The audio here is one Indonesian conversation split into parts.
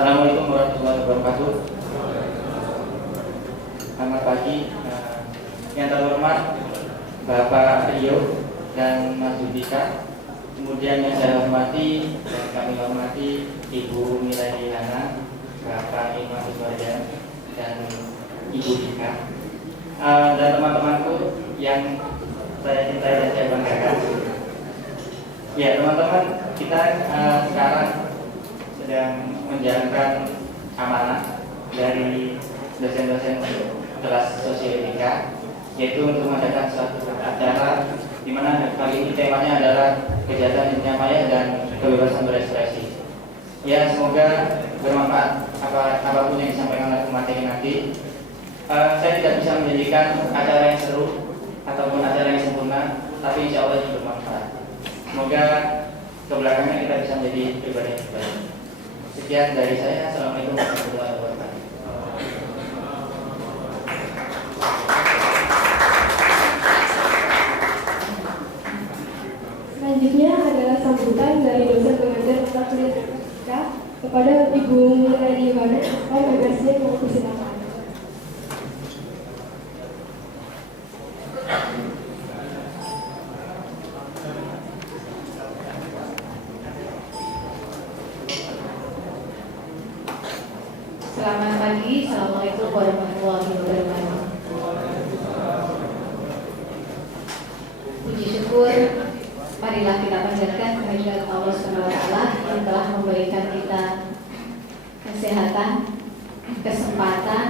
Assalamualaikum warahmatullahi wabarakatuh. Selamat pagi. Yang terhormat Bapak Rio dan Mas Yudika. Kemudian yang saya hormati dan kami hormati Ibu Milani Hana, Bapak Imam Iswardian dan Ibu Dika, dan teman-temanku yang saya cintai dan saya banggakan. Ya teman-teman, kita sekarang sedang menjalankan amanah dari dosen-dosen kelas sosioetika, yaitu untuk mengadakan suatu acara di mana kali ini temanya adalah kejahatan dunia maya dan kebebasan berekspresi. Ya, semoga bermanfaat apapun yang disampaikan oleh pemateri nanti. Saya tidak bisa menjadikan acara yang seru ataupun acara yang sempurna, tapi insya Allah ini bermanfaat. Semoga kebelakangan kita bisa menjadi pribadi yang baik. Sekian dari saya. Assalamualaikum warahmatullahi wabarakatuh. Selanjutnya adalah sambutan dari dosen pengajar mata kuliah Etika kepada Ibu Milani Hana, MSc Perpustakaan. Selamat pagi, Assalamualaikum warahmatullahi wabarakatuh. Puji syukur, marilah kita panjatkan kehadirat Allah SWT yang telah memberikan kita kesehatan, kesempatan,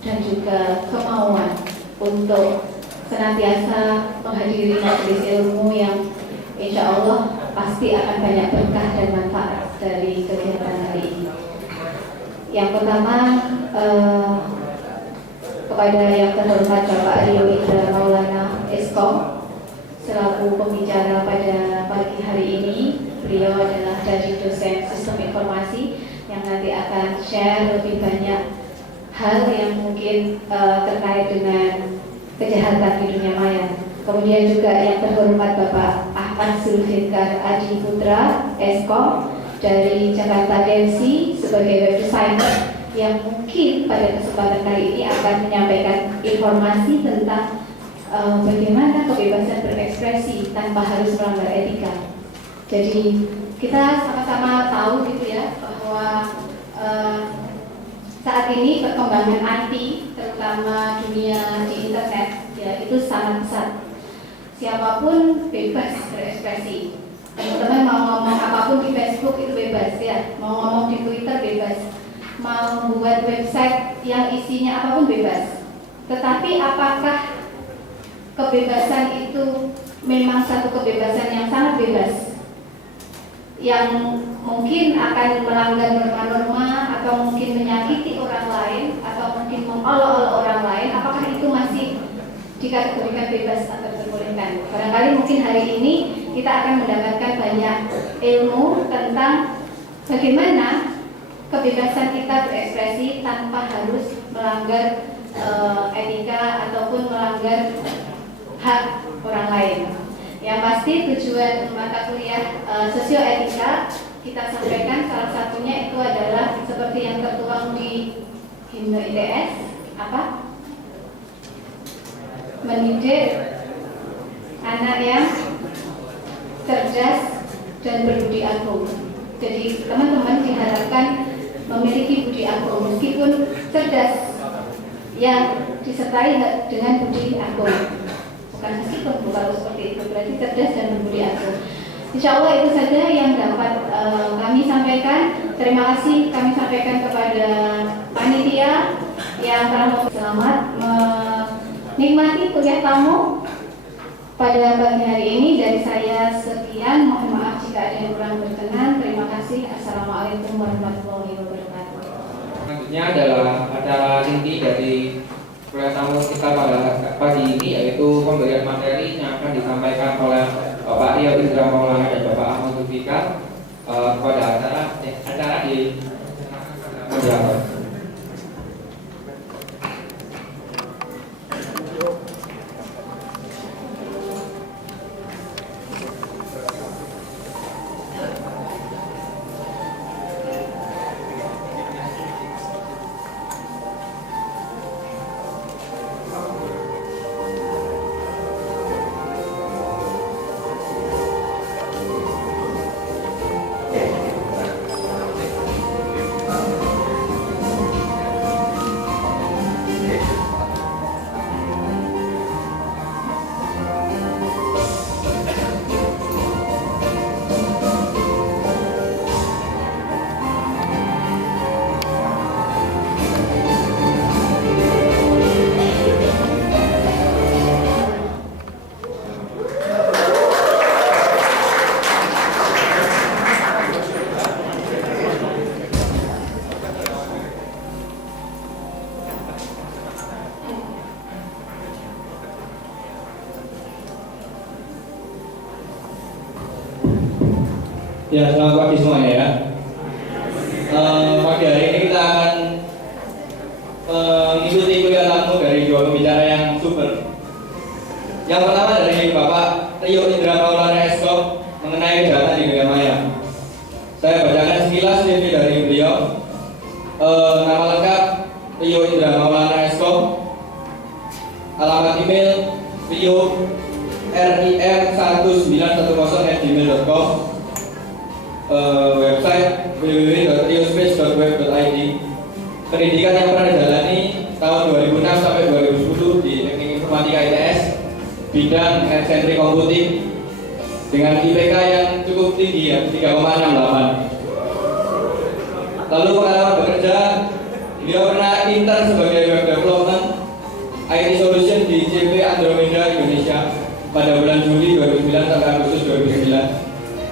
dan juga kemauan untuk senantiasa menghadiri majelis ilmu yang insya Allah pasti akan banyak berkah dan manfaat dari kegiatan hari ini. Yang pertama, kepada yang terhormat Bapak Rio Indra Maulana Eskom selaku pembicara pada pagi hari ini. Beliau adalah dari dosen sistem informasi yang nanti akan share lebih banyak hal yang mungkin terkait dengan kejahatan di dunia maya. Kemudian juga yang terhormat Bapak Ahmad Zulfikar Adi Putra Eskom dari Jakarta Densi sebagai web designer yang mungkin pada kesempatan kali ini akan menyampaikan informasi tentang bagaimana kebebasan berekspresi tanpa harus melanggar etika. Jadi kita sama-sama tahu gitu ya bahwa saat ini perkembangan IT terutama dunia di internet ya itu sangat pesat. Siapapun bebas berekspresi. Teman-teman mau ngomong apapun di Facebook itu bebas ya, mau ngomong di Twitter bebas, mau buat website yang isinya apapun bebas. Tetapi apakah kebebasan itu memang satu kebebasan yang sangat bebas, yang mungkin akan melanggar norma-norma atau mungkin menyakiti orang lain atau mungkin mengolok-olok orang lain? Apakah itu masih dikategorikan bebas atau diperbolehkan? Barangkali mungkin hari ini kita akan mendapatkan banyak ilmu tentang bagaimana kebebasan kita berekspresi tanpa harus melanggar etika ataupun melanggar hak orang lain. Yang pasti tujuan mata kuliah sosioetika kita sampaikan salah satunya itu adalah seperti yang tertuang di Himne ITS, apa? Mendidik anak yang cerdas dan berbudi agung. Jadi teman-teman diharapkan memiliki budi agung meskipun cerdas yang disertai dengan budi agung. Bukan meskipun, kalau seperti itu berarti cerdas dan berbudi agung. Insya Allah itu saja yang dapat kami sampaikan. Terima kasih kami sampaikan kepada panitia yang telah selamat menikmati kuliah tamu pada pagi hari ini. Dari saya sekian, mohon maaf jika ada yang kurang berkenan. Terima kasih. Assalamualaikum warahmatullahi wabarakatuh. Selanjutnya adalah acara inti dari kuliah tamu kita pada pagi ini, yaitu pemberian materi yang akan disampaikan oleh Bapak Rio Indra Maulana dan Bapak Ahmad Zulfikar kepada acara di moderator. Ya, selamat pagi semuanya ya. Pagi hari ini kita akan mengikuti kuliah tamu dari dua pembicara yang super. Yang pertama dari Bapak Rio Indra Maulana Eskop mengenai kejahatan di dunia maya. Saya bacakan sekilas CV dari beliau. Nama lengkap Rio Indra Maulana Eskop, alamat email rio@rim1910@gmail.com, website www.riospace.web.id. Pendidikan yang pernah dijalani tahun 2006 sampai 2010 di Teknik Informatika ITS, bidang Net-Centric Computing dengan IPK yang cukup tinggi ya, 3,68. Lalu pengalaman bekerja, beliau pernah intern sebagai web development IT solution di CP Andromeda Indonesia pada bulan Juli 2009 sampai Agustus 2009,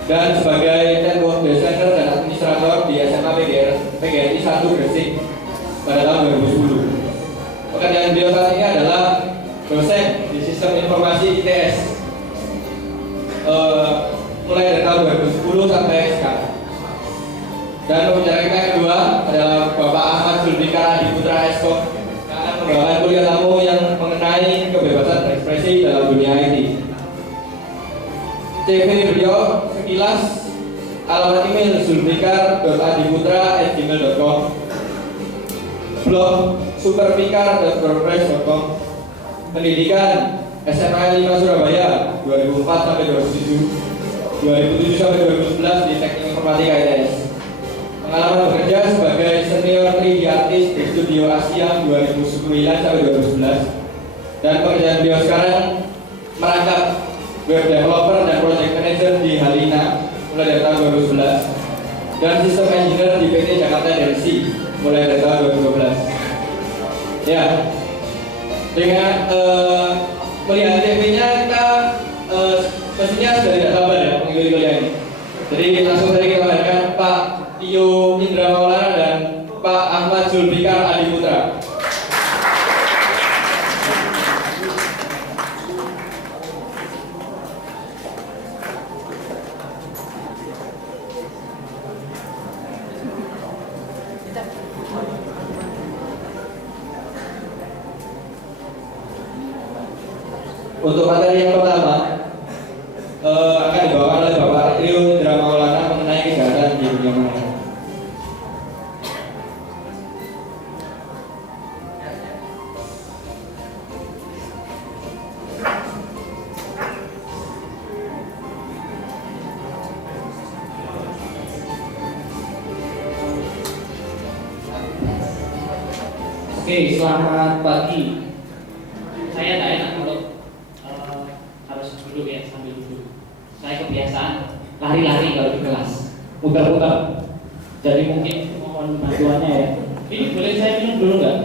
dan sebagai network designer dan administrator di SMA PGRI 1 Gresik pada tahun 2010. Pekerjaan beliau saat ini adalah dosen di Sistem Informasi ITS mulai dari tahun 2010 sampai sekarang. Dan pembicara kita yang kedua adalah Bapak Ahmad Zulfikar Adiputra Eskop yang akan membawakan kuliah tamu yang mengenai kebebasan berekspresi dalam dunia IT. CV beliau sekilas: alamat email zulfikar.adiputra@gmail.com, blog superpikar.wordpress.com, pendidikan SMA 5 Surabaya 2004 sampai 2007, 2007 sampai 2011 di Teknik Informatika ITS. Pengalaman bekerja sebagai senior 3D artist di Studio Asia 2009 sampai 2011, dan pekerjaan beliau sekarang merangkap web developer dan project manager di Halina mulai dari tahun 2011, dan sistem engineer di PT Jakarta Delsi mulai dari tahun 2012. Ya, dengan melihat CV-nya kita pastinya sudah tidak sabar ya mengikuti kuliah ini. Jadi langsung saja kita hadirkan Pak Rio Indra Maulana dan Pak Ahmad Zulfikar Adiputra. Untuk materi yang pertama akan dibawakan oleh Bapak Rio Indra Maulana mengenai kejahatan di dunia maya. Oke, selamat pagi. Saya tidak enak kalau harus duduk ya, sambil duduk. Saya kebiasaan lari-lari kalau di kelas, muter-muter. Jadi mungkin mohon bantuannya ya. Ini boleh saya minum dulu nggak?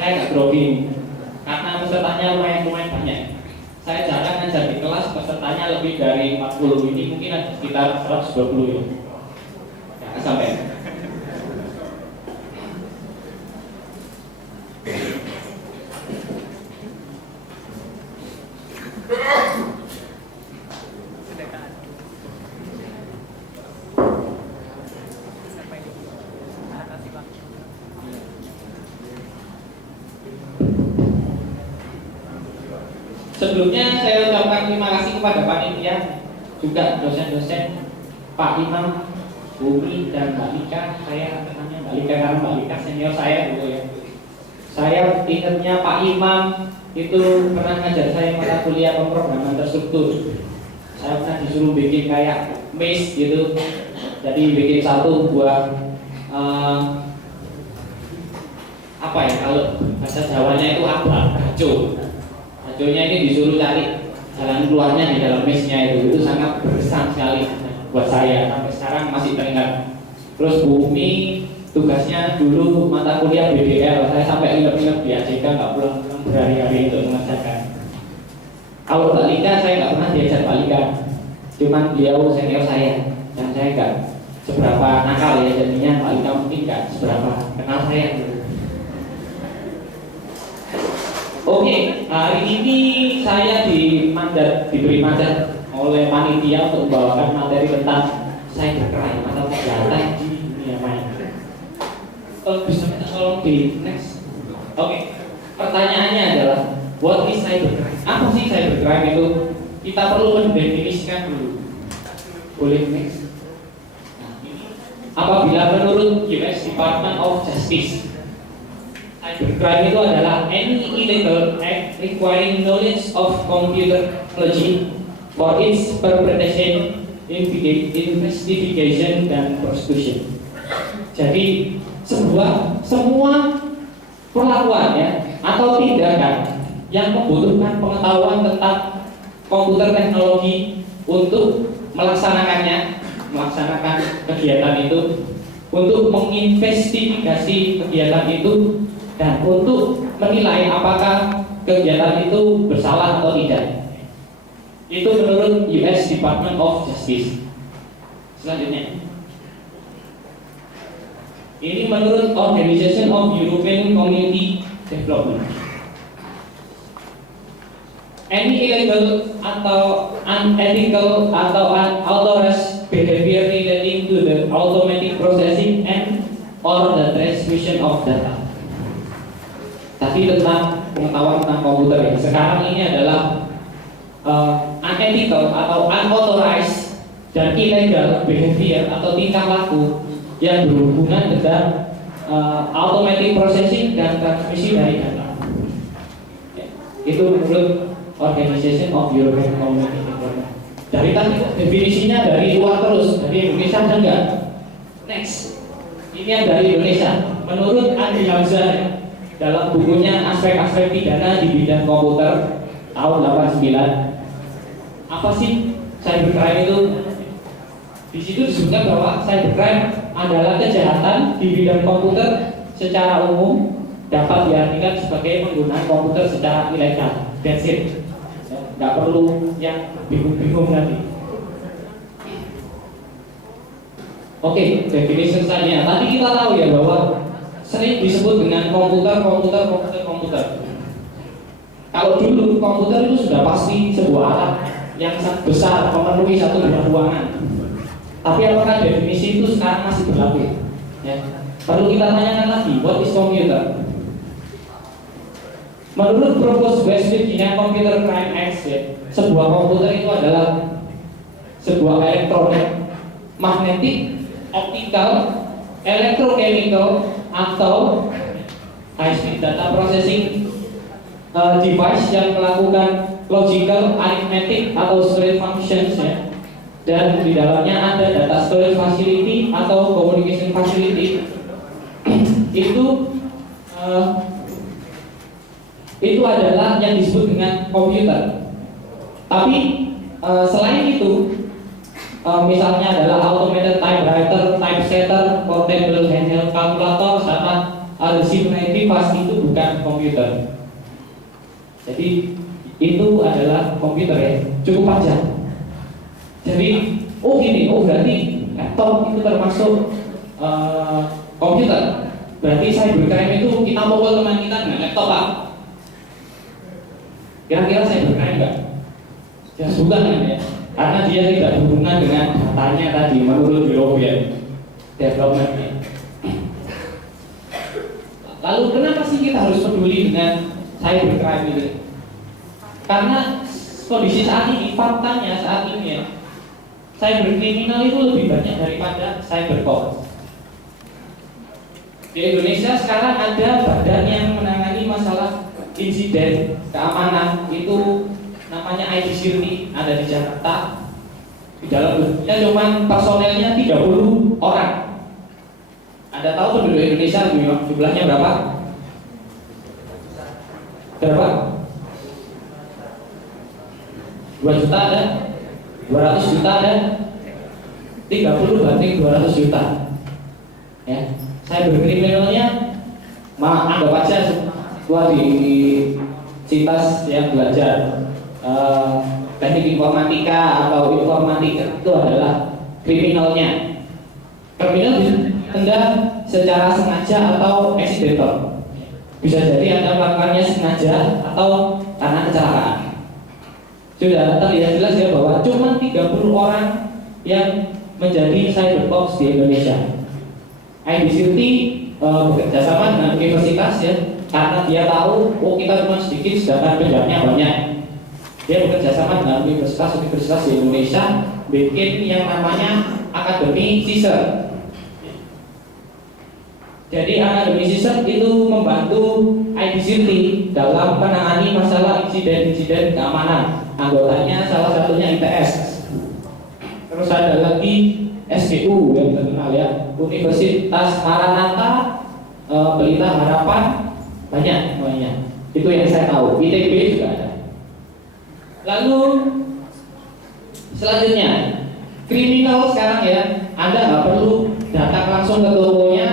Saya nggak grogi karena pesertanya lumayan banyak. Saya jarang ngajar di kelas, pesertanya lebih dari 40. Ini mungkin ada sekitar 120 ya. Jangan sampai. Sebelumnya saya ucapkan terima kasih kepada panitia, juga dosen-dosen, Pak Imam, Bumi, dan Mbak Lika. Saya kenalnya Mbak Lika karena Mbak Lika senior saya dulu ya. Saya ingatnya Pak Imam itu pernah ngajar saya mata kuliah pemrograman terstruktur. Saya pernah disuruh bikin kayak maze gitu. Jadi bikin satu buah apa ya, kalau bahasa Jawanya itu apa? Rajo. Rajonya ini disuruh cari jalan keluarnya di dalam maze-nya itu sangat berkesan sekali buat saya, sampai sekarang masih teringat. Terus Bumi tugasnya dulu mata kuliah BDL, saya sampai nginep-nginep di AJK, nggak pulang berhari-hari untuk mengajarkan. Kalau Mbak Lika saya nggak pernah diajar Mbak Lika, cuman beliau senior saya dan saya nggak seberapa nakal ya, jadinya Mbak Lika mungkin nggak seberapa kenal saya gitu. Oke, hari ini saya diberi mandat oleh panitia untuk membawakan materi tentang cybercrime atau kejahatan di dunia maya. Bisa minta tolong di next. Oke. Pertanyaannya adalah what is cybercrime? Apa sih cybercrime itu? Kita perlu mendefinisikan dulu. Boleh next? Nah, ini apabila menurut US Department of Justice, cybercrime itu adalah any illegal act requiring knowledge of computer technology for its perpetration, investigation, dan prosecution. Jadi semua perlakuan ya atau tindakan yang membutuhkan pengetahuan tentang komputer teknologi untuk melaksanakan kegiatan itu, untuk menginvestigasi kegiatan itu, dan untuk menilai apakah kegiatan itu bersalah atau tidak. Itu menurut US Department of Justice. Selanjutnya, ini menurut Organization of European Community Development. Any illegal atau unethical atau unauthorized behavior relating to the automatic processing and or the transmission of data. Tadi tentang pengetahuan tentang komputer ya. Sekarang ini adalah unethical atau unauthorized dan illegal behavior atau tingkah laku yang berhubungan dengan automatic processing dan transmisi dari data. Ya, itu menurut Organization of European Community Development. Dari tadi definisinya dari luar terus, dari Indonesia ada enggak? Next, ini yang dari Indonesia. Menurut Andi Hamzah dalam bukunya Aspek-aspek pidana di bidang komputer tahun 89, apa sih cybercrime itu? Di situ disebutkan bahwa cybercrime adalah kejahatan di bidang komputer secara umum dapat diartikan sebagai penggunaan komputer secara ilegal. That's it. Nggak perlu yang bingung-bingung nanti. Oke, definisi saja. Tadi kita tahu ya bahwa sering disebut dengan komputer. Kalau dulu komputer itu sudah pasti sebuah alat yang sangat besar memenuhi satu ruangan. Tapi apakah definisi itu sekarang masih berlaku? Ya. Perlu kita tanyakan lagi, what is computer? Menurut Proposed West Virginia Computer Crime Act, sebuah komputer itu adalah sebuah elektronik, magnetik, optical, electrochemical, atau high-speed data processing device yang melakukan logical, arithmetic, atau storage functions ya. Dan di dalamnya ada data storage facility atau communication facility. Itu adalah yang disebut dengan komputer. Tapi selain itu, misalnya adalah automated typewriter, typesetter, portable handheld calculator, sama receiver device itu bukan komputer. Jadi itu adalah komputer ya, cukup panjang. Jadi berarti laptop itu termasuk komputer. Berarti cybercrime itu kita mukul teman kita dengan laptop Pak. Kira-kira cybercrime enggak? Ya bukan kan ya, karena dia tidak berhubungan dengan datanya tadi menurut European Development. Lalu kenapa sih kita harus peduli dengan cybercrime ini? Karena kondisi saat ini, faktanya saat ini ya, cyberkriminal itu lebih banyak daripada cybercop. Di Indonesia sekarang ada badan yang menangani masalah insiden keamanan, itu namanya IT Security, ada di Jakarta. Di dalam bentuknya cuma personelnya 30 orang. Anda tahu penduduk Indonesia jumlahnya berapa? Berapa? 2 juta ada? 200 juta ada? 30 banding 200 juta. Ya, cyberkriminalnya anggap aja semua di Citas yang belajar teknik informatika atau informatika itu adalah kriminalnya. Kriminal Anda secara sengaja atau accidental. Bisa jadi Anda melakukannya sengaja atau karena kecelakaan. Sudah terlihat jelas ya bahwa cuma 30 orang yang menjadi cyberbox di Indonesia. ID Security bekerja sama dengan universitas ya, karena dia tahu kita cuma sedikit sedangkan penjawabnya banyak. Dia bekerja sama dengan universitas di Indonesia bikin yang namanya Akademi CISR. Jadi Akademi CISR itu membantu ID Security dalam menangani masalah insiden-insiden keamanan. Anggotanya salah satunya ITS. Terus ada lagi SGU yang terkenal ya, Universitas Maranatha, Pelita Harapan, banyak semuanya. Itu yang saya tahu. ITB juga ada. Lalu selanjutnya, kriminal sekarang ya, Anda nggak perlu datang langsung ke tokonya,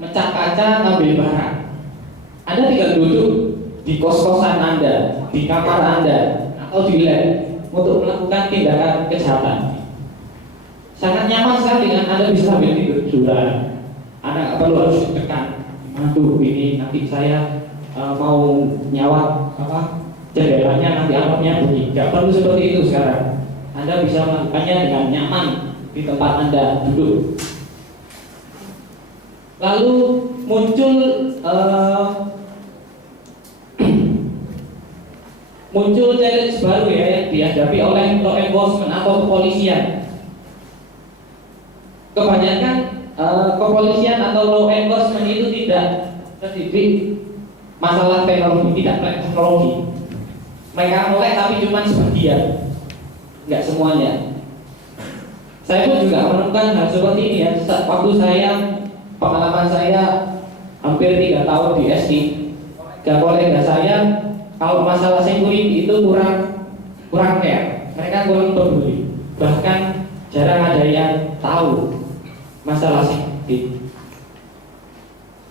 mecah kaca, ngambil barang. Anda tinggal duduk di kos-kosan Anda, di kamar Anda, atau di lab untuk melakukan tindakan kejahatan. Sangat nyaman sekali kan, Anda bisa sambil tiduran. Anda nggak perlu harus ditekan. Aduh, ini nanti saya mau nyawat jendelanya, nanti alatnya bunyi. Nggak perlu seperti itu sekarang. Anda bisa melakukannya dengan nyaman di tempat Anda duduk. Lalu muncul challenge baru ya yang dihadapi oleh law enforcement atau kepolisian. Kebanyakan kepolisian atau law enforcement itu tidak terdidik masalah teknologi, tidak melek teknologi. Mereka melek tapi cuma sebagian, nggak semuanya. Saya pun juga menemukan hal seperti ini ya. Waktu pengalaman saya hampir 3 tahun di SI, kolega saya kalau masalah security itu kurang care, mereka kurang peduli, bahkan jarang ada yang tahu masalah security.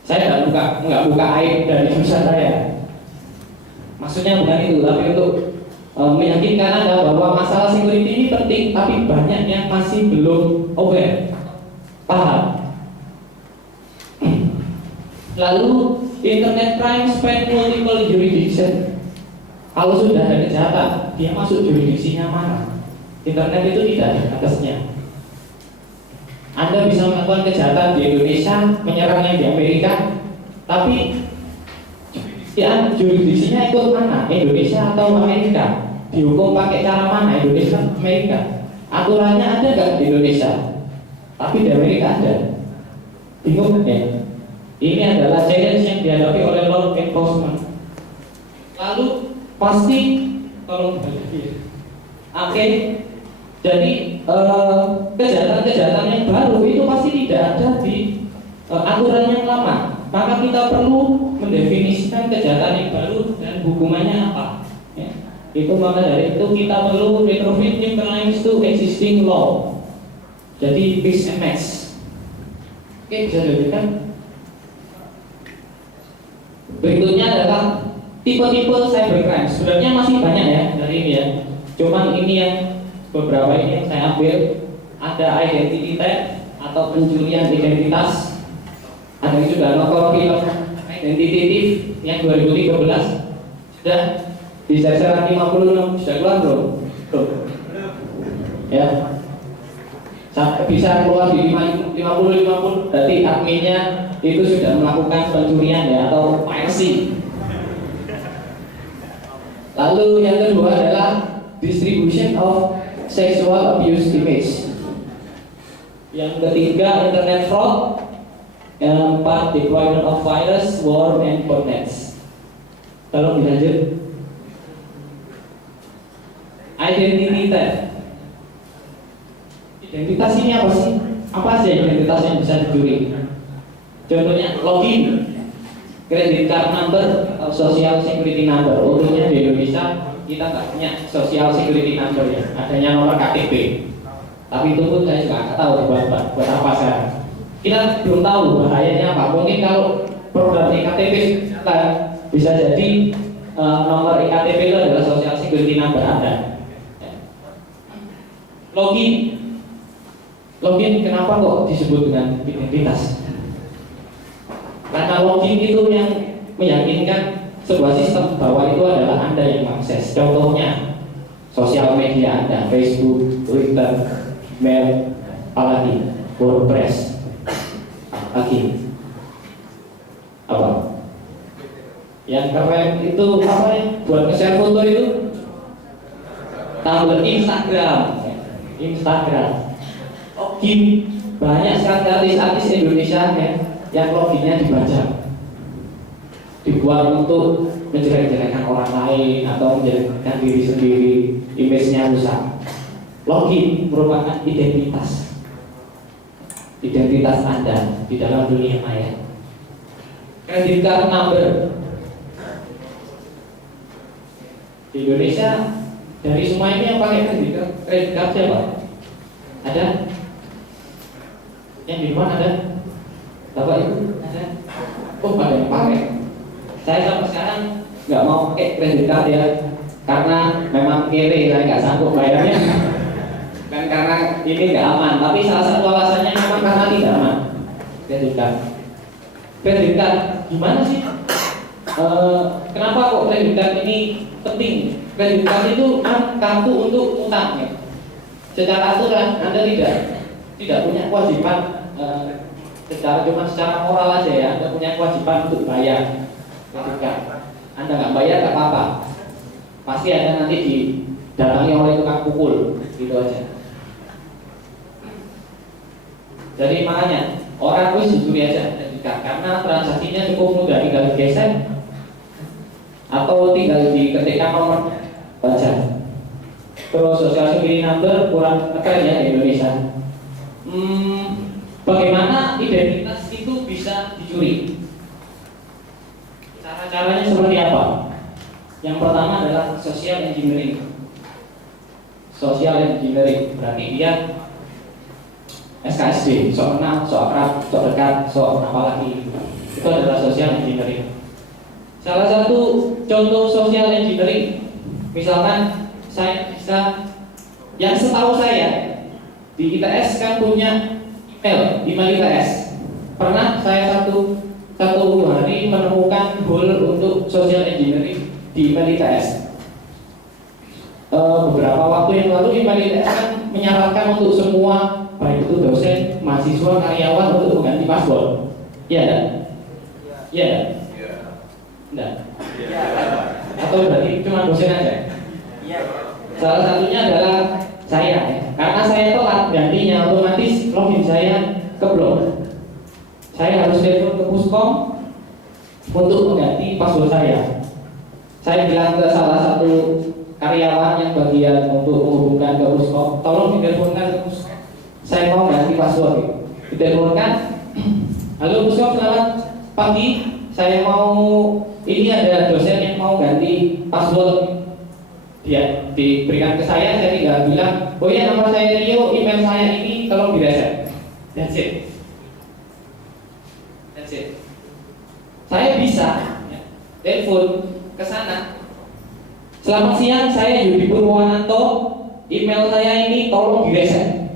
Saya nggak buka aib dari jurusan saya. Maksudnya bukan itu, tapi untuk meyakinkan Anda bahwa masalah security ini penting, tapi banyak yang masih belum aware, paham. Lalu internet crime span multiple jurisdiction. Kalau sudah ada kejahatan, dia masuk jurisdiksinya mana? Internet itu tidak ada batasnya. Anda bisa melakukan kejahatan di Indonesia, menyerangnya di Amerika, tapi jurisdiksinya ikut mana? Indonesia atau Amerika? Dihukum pakai cara mana? Indonesia atau Amerika? Aturannya ada nggak di Indonesia? Tapi di Amerika ada. Bingung ya? Ini adalah challenge yang dihadapi oleh law enforcement. Lalu pasti tolong balik. Oke. Jadi kejahatan yang baru itu pasti tidak ada di aturan yang lama. Maka kita perlu mendefinisikan kejahatan yang baru dan hukumannya apa. Ya. Itu maka dari itu kita perlu retrofit new crimes to existing law. Jadi mix and match. Oke, bisa dilanjutkan. Berikutnya adalah tipe-tipe cybercrime. Sebenarnya masih banyak ya dari ini ya. Cuman ini yang beberapa ini yang saya ambil. Ada identity theft atau pencurian identitas. Ada yang sudah nonton film Identity Thief yang 2013 sudah di sasaran 56 sudah keluar belum? Ya. Bisa keluar di 50 berarti adminnya itu sudah melakukan pencurian ya atau piracy. Lalu yang kedua adalah distribution of sexual abuse image. Yang ketiga internet fraud. Yang keempat deployment of virus, worm, and botnets. Tolong dilanjut. Identity theft. Identitas ini apa sih? Apa sih identitas yang bisa dicuri? Contohnya login, credit card number, atau social security number. Untungnya di Indonesia kita nggak punya social security number ya, adanya nomor KTP. Tapi itu pun saya juga nggak tahu buat apa sekarang. Kita belum tahu bahayanya apa. Mungkin kalau program iktp bisa jadi nomor iktp itu adalah social security number Anda. Login kenapa kok disebut dengan identitas? Karena login itu yang meyakinkan sebuah sistem bahwa itu adalah Anda yang mengakses. Contohnya sosial media Anda, Facebook, Twitter, mail, apalagi WordPress, lagi apa? Yang keren itu apa ya? Buat nge-share foto itu Tumblr, Instagram. Login banyak sekali artis Indonesia ya, yang loginnya dibajak, dibuat untuk menjelek-jelekan orang lain atau menjelekkan diri sendiri, image-nya rusak. Login merupakan identitas Anda di dalam dunia maya. Credit card number di Indonesia, dari semua ini yang pakai credit card siapa? Ada? Yang di mana ada? Bapak Ibu ada? Oh, pada yang pakai. Saya sampai sekarang nggak mau pakai credit card ya, karena memang kere, saya nggak sanggup bayarnya. Dan karena ini nggak aman, tapi salah satu alasannya memang karena tidak aman. Credit card gimana sih? Kenapa kok credit card ini penting? Credit card itu kan kartu untuk utang ya. Secara aturan Anda tidak punya kewajiban, secara moral aja ya, Anda punya kewajiban untuk bayar credit card. Anda nggak bayar nggak apa-apa, pasti Anda nanti didatangi oleh tukang pukul, gitu aja. Jadi makanya orang harus jujur aja credit card, karena transaksinya cukup mudah, tinggal digeser atau tinggal diketikkan nomor baca. Terus social security number kurang keren ya di Indonesia. Bagaimana identitas itu bisa dicuri? Cara-caranya seperti apa? Yang pertama adalah social engineering. Social engineering berarti dia SKSD, sok kenal, sok akrab, sok dekat, sok apa lagi. Itu adalah social engineering. Salah satu contoh social engineering, misalkan saya bisa, yang setahu saya di ITS kan punya email ITS. Pernah saya satu hari menemukan hole untuk social engineering di email ITS. Beberapa waktu yang lalu email ITS kan menyarankan untuk semua, baik itu dosen, mahasiswa, karyawan untuk mengganti password. Iya enggak? Iya enggak? Enggak? Atau berarti cuma dosen aja? Salah satunya adalah saya ya. Karena saya telat gantinya, otomatis login saya keblok. Saya harus telepon ke Puskom untuk mengganti password saya. Saya bilang ke salah satu karyawan yang bagian untuk menghubungkan ke Puskom, tolong diteleponkan ke Puskom, saya mau ganti password. Diteleponkan, halo Puskom, selamat pagi, saya mau, ini ada dosen yang mau ganti password. Dia diberikan ke saya tinggal bilang, oh iya nama saya Rio, email saya ini tolong direset. That's it. Saya bisa ya, telepon ke sana. Selamat siang, saya Yudi Purwananto, email saya ini tolong direset.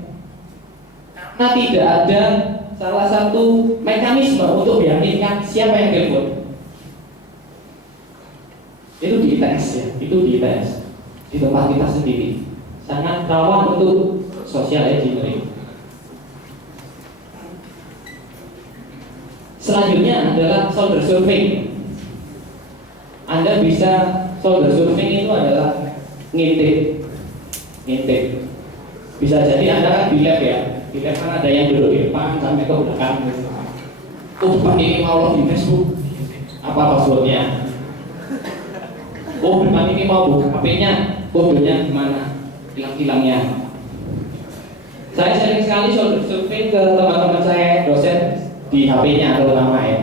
Karena tidak ada salah satu mekanisme untuk meyakinkan siapa yang telepon. Itu di ITS ya, itu di ITS. Di tempat kita sendiri sangat rawan untuk social engineering. Selanjutnya adalah shoulder surfing. Anda bisa, shoulder surfing itu adalah ngintip. Bisa jadi Anda kan di lab ya, di lab kan ada yang duduk di depan sampai ke belakang. Pak ini mau login Facebook, apa passwordnya? Depan ini mau buka HP-nya, kodenya gimana? Hilang-hilangnya. Saya sering sekali surfing ke teman-teman saya, dosen di HP-nya terutama ya.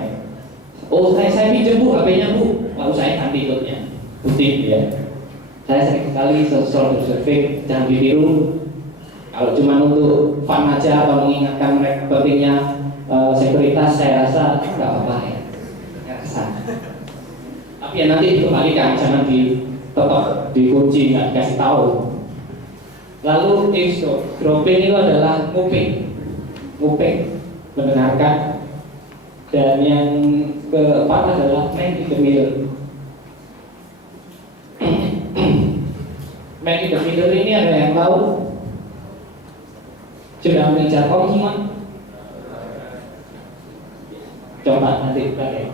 Saya pinjam bu HP-nya bu, lalu saya ganti kodenya, putih ya. Saya sering sekali surfing, jangan ditiru. Kalau cuma untuk fun aja atau mengingatkan mereka pentingnya sekuritas, saya rasa nggak apa-apa ya. Saya rasa. Tapi ya nanti dikembalikan, jangan tetap dikunci, nggak dikasih tahu. Lalu eavesdropping itu adalah nguping, mendengarkan. Dan yang keempat adalah man in the middle. Man in the middle ini ada yang tahu? Sudah mengejar semua? Coba nanti pakai.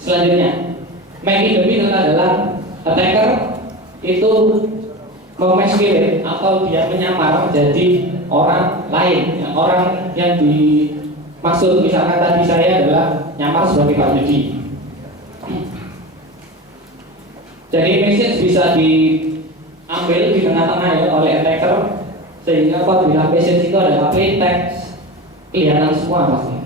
Selanjutnya, make in the middle adalah attacker itu memasquerade atau dia menyamar menjadi orang lain, orang yang dimaksud. Misalkan tadi saya adalah nyamar sebagai Pak Yudi. Jadi message bisa diambil di tengah-tengah ya oleh attacker, sehingga apabila message itu adalah plain text kelihatan semua pasti.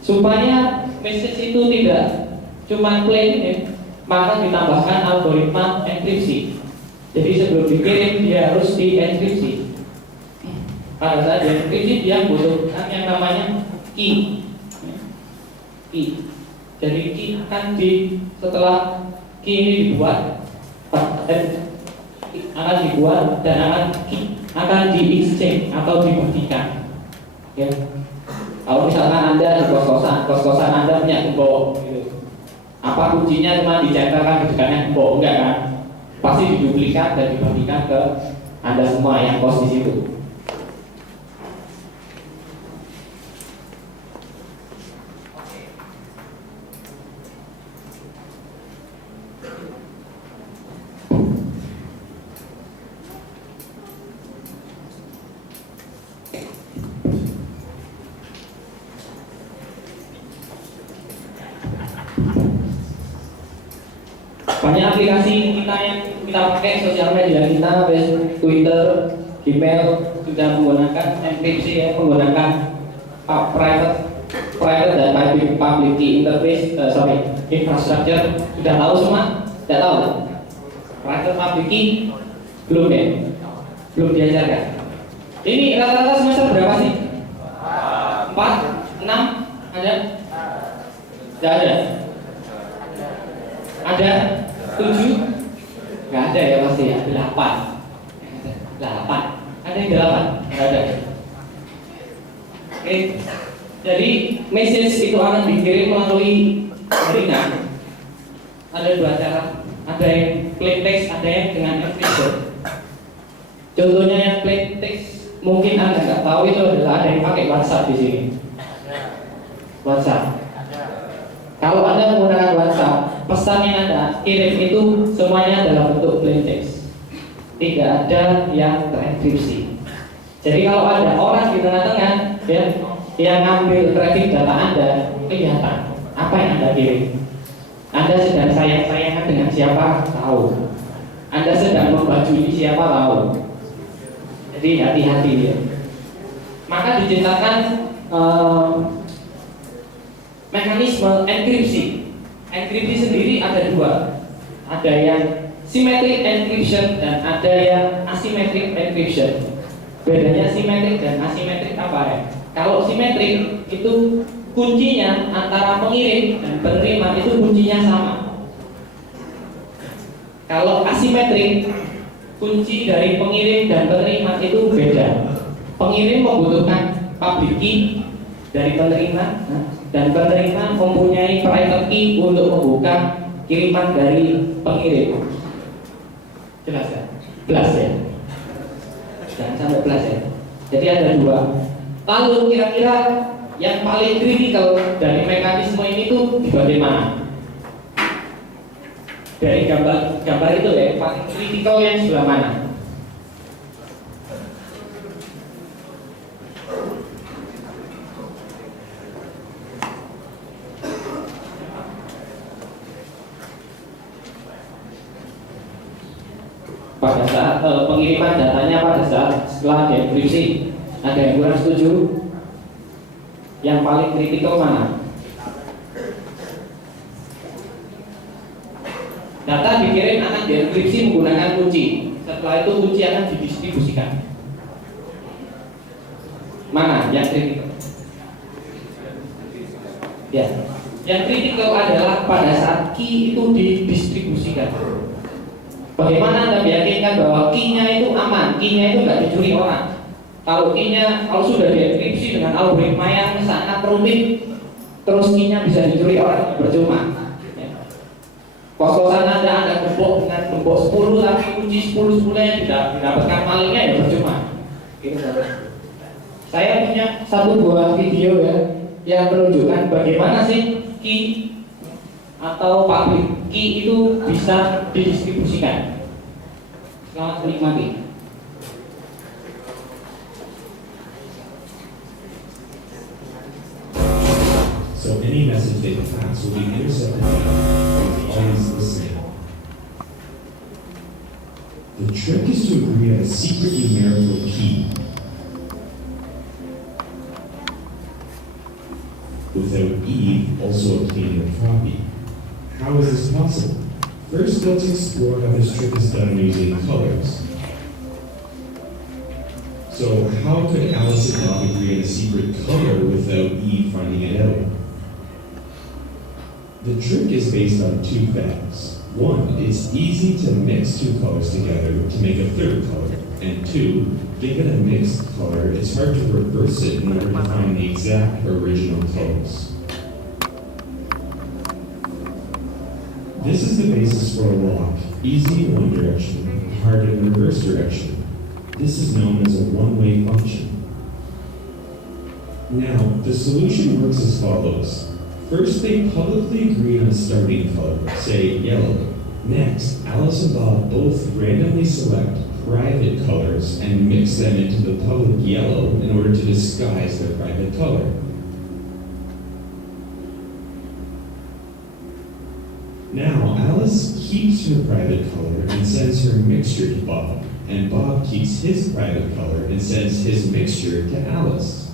Supaya message itu tidak cuma plain ya, maka ditambahkan algoritma enkripsi. Jadi sebelum dikirim dia harus dienkripsi. Pada saat dienkripsi dia membutuhkan yang namanya key. Jadi key akan setelah key ini dibuat akan dibuat dan akan di exchange atau dibagikan. Ya. Kalau misalkan Anda di kos-kosan Anda punya gembok, gitu. Apa kuncinya cuma dicentangkan di dekatnya gembok, enggak kan? Pasti diduplikat dan dibagikan ke Anda semua yang kos di situ. Banyak aplikasi kita yang kita pakai sosial media kita, Facebook, Twitter, Gmail sudah menggunakan enkripsi ya, menggunakan private dan public key interface, infrastructure. Sudah tahu semua? Tidak tahu? Private public key belum ya? Belum diajarkan. Ini rata-rata semester berapa sih? 4, 6, ada? Tidak ada. Ada 7? Nggak ada ya pasti ya. 8. Ada yang 8? Nggak ada. Oke. Jadi message itu akan dikirim melalui jaringan. Ada 2 cara. Ada yang plain text, ada yang dengan encryption. Contohnya yang plain text mungkin Anda nggak tahu itu adalah ada yang pakai WhatsApp di sini. WhatsApp. Kalau Anda menggunakan WhatsApp, pesan yang Anda kirim itu semuanya dalam bentuk plain text. Tidak ada yang terenkripsi. Jadi kalau ada orang di tengah-tengah ya, yang ngambil traffic data Anda, kelihatan apa yang Anda kirim. Anda sedang sayang-sayangan dengan siapa? Tahu. Anda sedang membajui siapa? Tahu. Jadi hati-hati ya. Maka diciptakan mekanisme enkripsi. Enkripsi sendiri ada 2. Ada yang symmetric encryption dan ada yang asymmetric encryption. Bedanya symmetric dan asymmetric apa ya? Kalau symmetric itu kuncinya antara pengirim dan penerima itu kuncinya sama. Kalau asymmetric, kunci dari pengirim dan penerima itu beda. Pengirim membutuhkan public key dari penerima, dan penerima mempunyai private key untuk membuka kiriman dari pengirim. Jelas ya? Jelas ya? Jangan sampai jelas ya. Jadi ada 2. Lalu kira-kira yang paling kritikal dari mekanisme ini tuh bagaimana? Dari gambar itu ya, paling kritikal yang sebelah mana? Pada saat pengiriman datanya pada saat setelah dienkripsi, ada yang kurang setuju? Yang paling kritikal mana? Data dikirim akan dienkripsi menggunakan kunci. Setelah itu kunci akan didistribusikan. Mana yang kritikal? Ya, yang kritikal adalah pada saat key itu didistribusikan. Bagaimana Anda meyakinkan bahwa key-nya itu aman, key-nya itu nggak dicuri orang? Kalau key-nya, kalau sudah dienkripsi dengan algoritma yang sangat rumit, terus key-nya bisa dicuri orang, percuma. Ya. Kos-kosan Anda gembok dengan gembok 10, tapi kunci 10-10 yang tidak didapatkan malingnya ya percuma. Gitu. Saya punya satu buah video ya yang menunjukkan bagaimana sih key atau pabrik key itu bisa didistribusikan. Selamat menikmati. So any message they pass will be intercepted by always the same. The trick is to agree on a secret numerical key without Eve also obtaining a copy. How is this possible? First, let's explore how this trick is done using colors. So how could Alice and Bob agree on a secret color without Eve finding it out? The trick is based on two facts. One, it's easy to mix two colors together to make a third color. And two, given a mixed color, it's hard to reverse it in order to find the exact original colors. This is the basis for a lock, easy in one direction, hard in the reverse direction. This is known as a one-way function. Now, the solution works as follows. First, they publicly agree on a starting color, say yellow. Next, Alice and Bob both randomly select private colors and mix them into the public yellow in order to disguise their private color. Now, Alice keeps her private color and sends her mixture to Bob, and Bob keeps his private color and sends his mixture to Alice.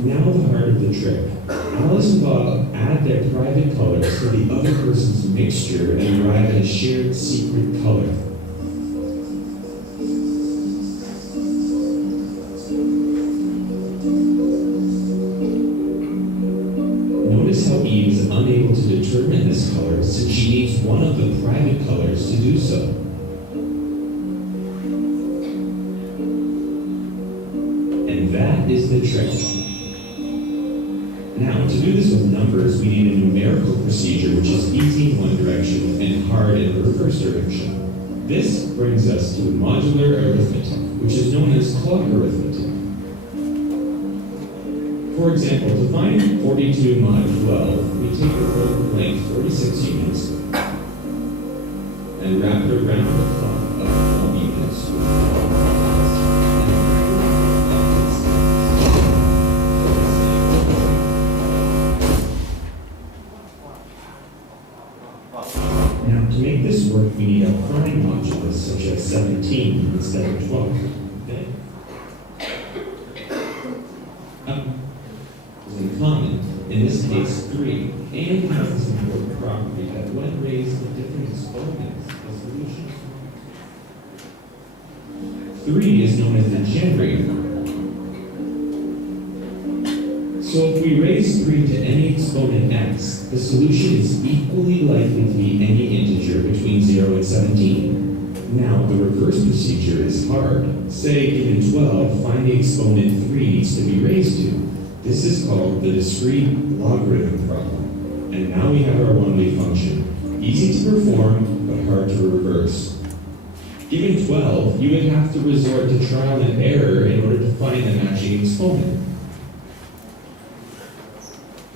Now the heart of the trick. Alice and Bob add their private colors to the other person's mixture and arrive at a shared secret color. Notice how Eve is unable to determine this color since she needs one of the private colors to do so. And that is the trick. Now, to do this with numbers, we need a numerical procedure which is easy in one direction and hard in the reverse direction. This brings us to modular arithmetic, which is known as clock arithmetic. For example, to find 42 mod 12, we take the code length 46 units and wrap it around the clock of 12 units. Now, to make this work, we need a prime modulus such as 17 instead of 12. Okay? Is in common, in this case 3, and has this important property that when raised to different exponents, the solution 3 is known as the generator. So if we raise 3 to any exponent x, the solution is equally likely to be any integer between 0 and 17. Now, the reverse procedure is hard. Say, given 12, find the exponent 3 needs to be raised to. This is called the discrete logarithm problem. And now we have our one-way function. Easy to perform, but hard to reverse. Given 12, you would have to resort to trial and error in order to find the matching exponent.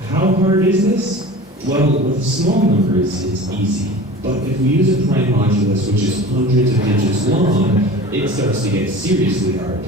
How hard is this? Well, with small numbers, it's easy. But if we use a prime modulus, which is hundreds of digits long, it starts to get seriously hard.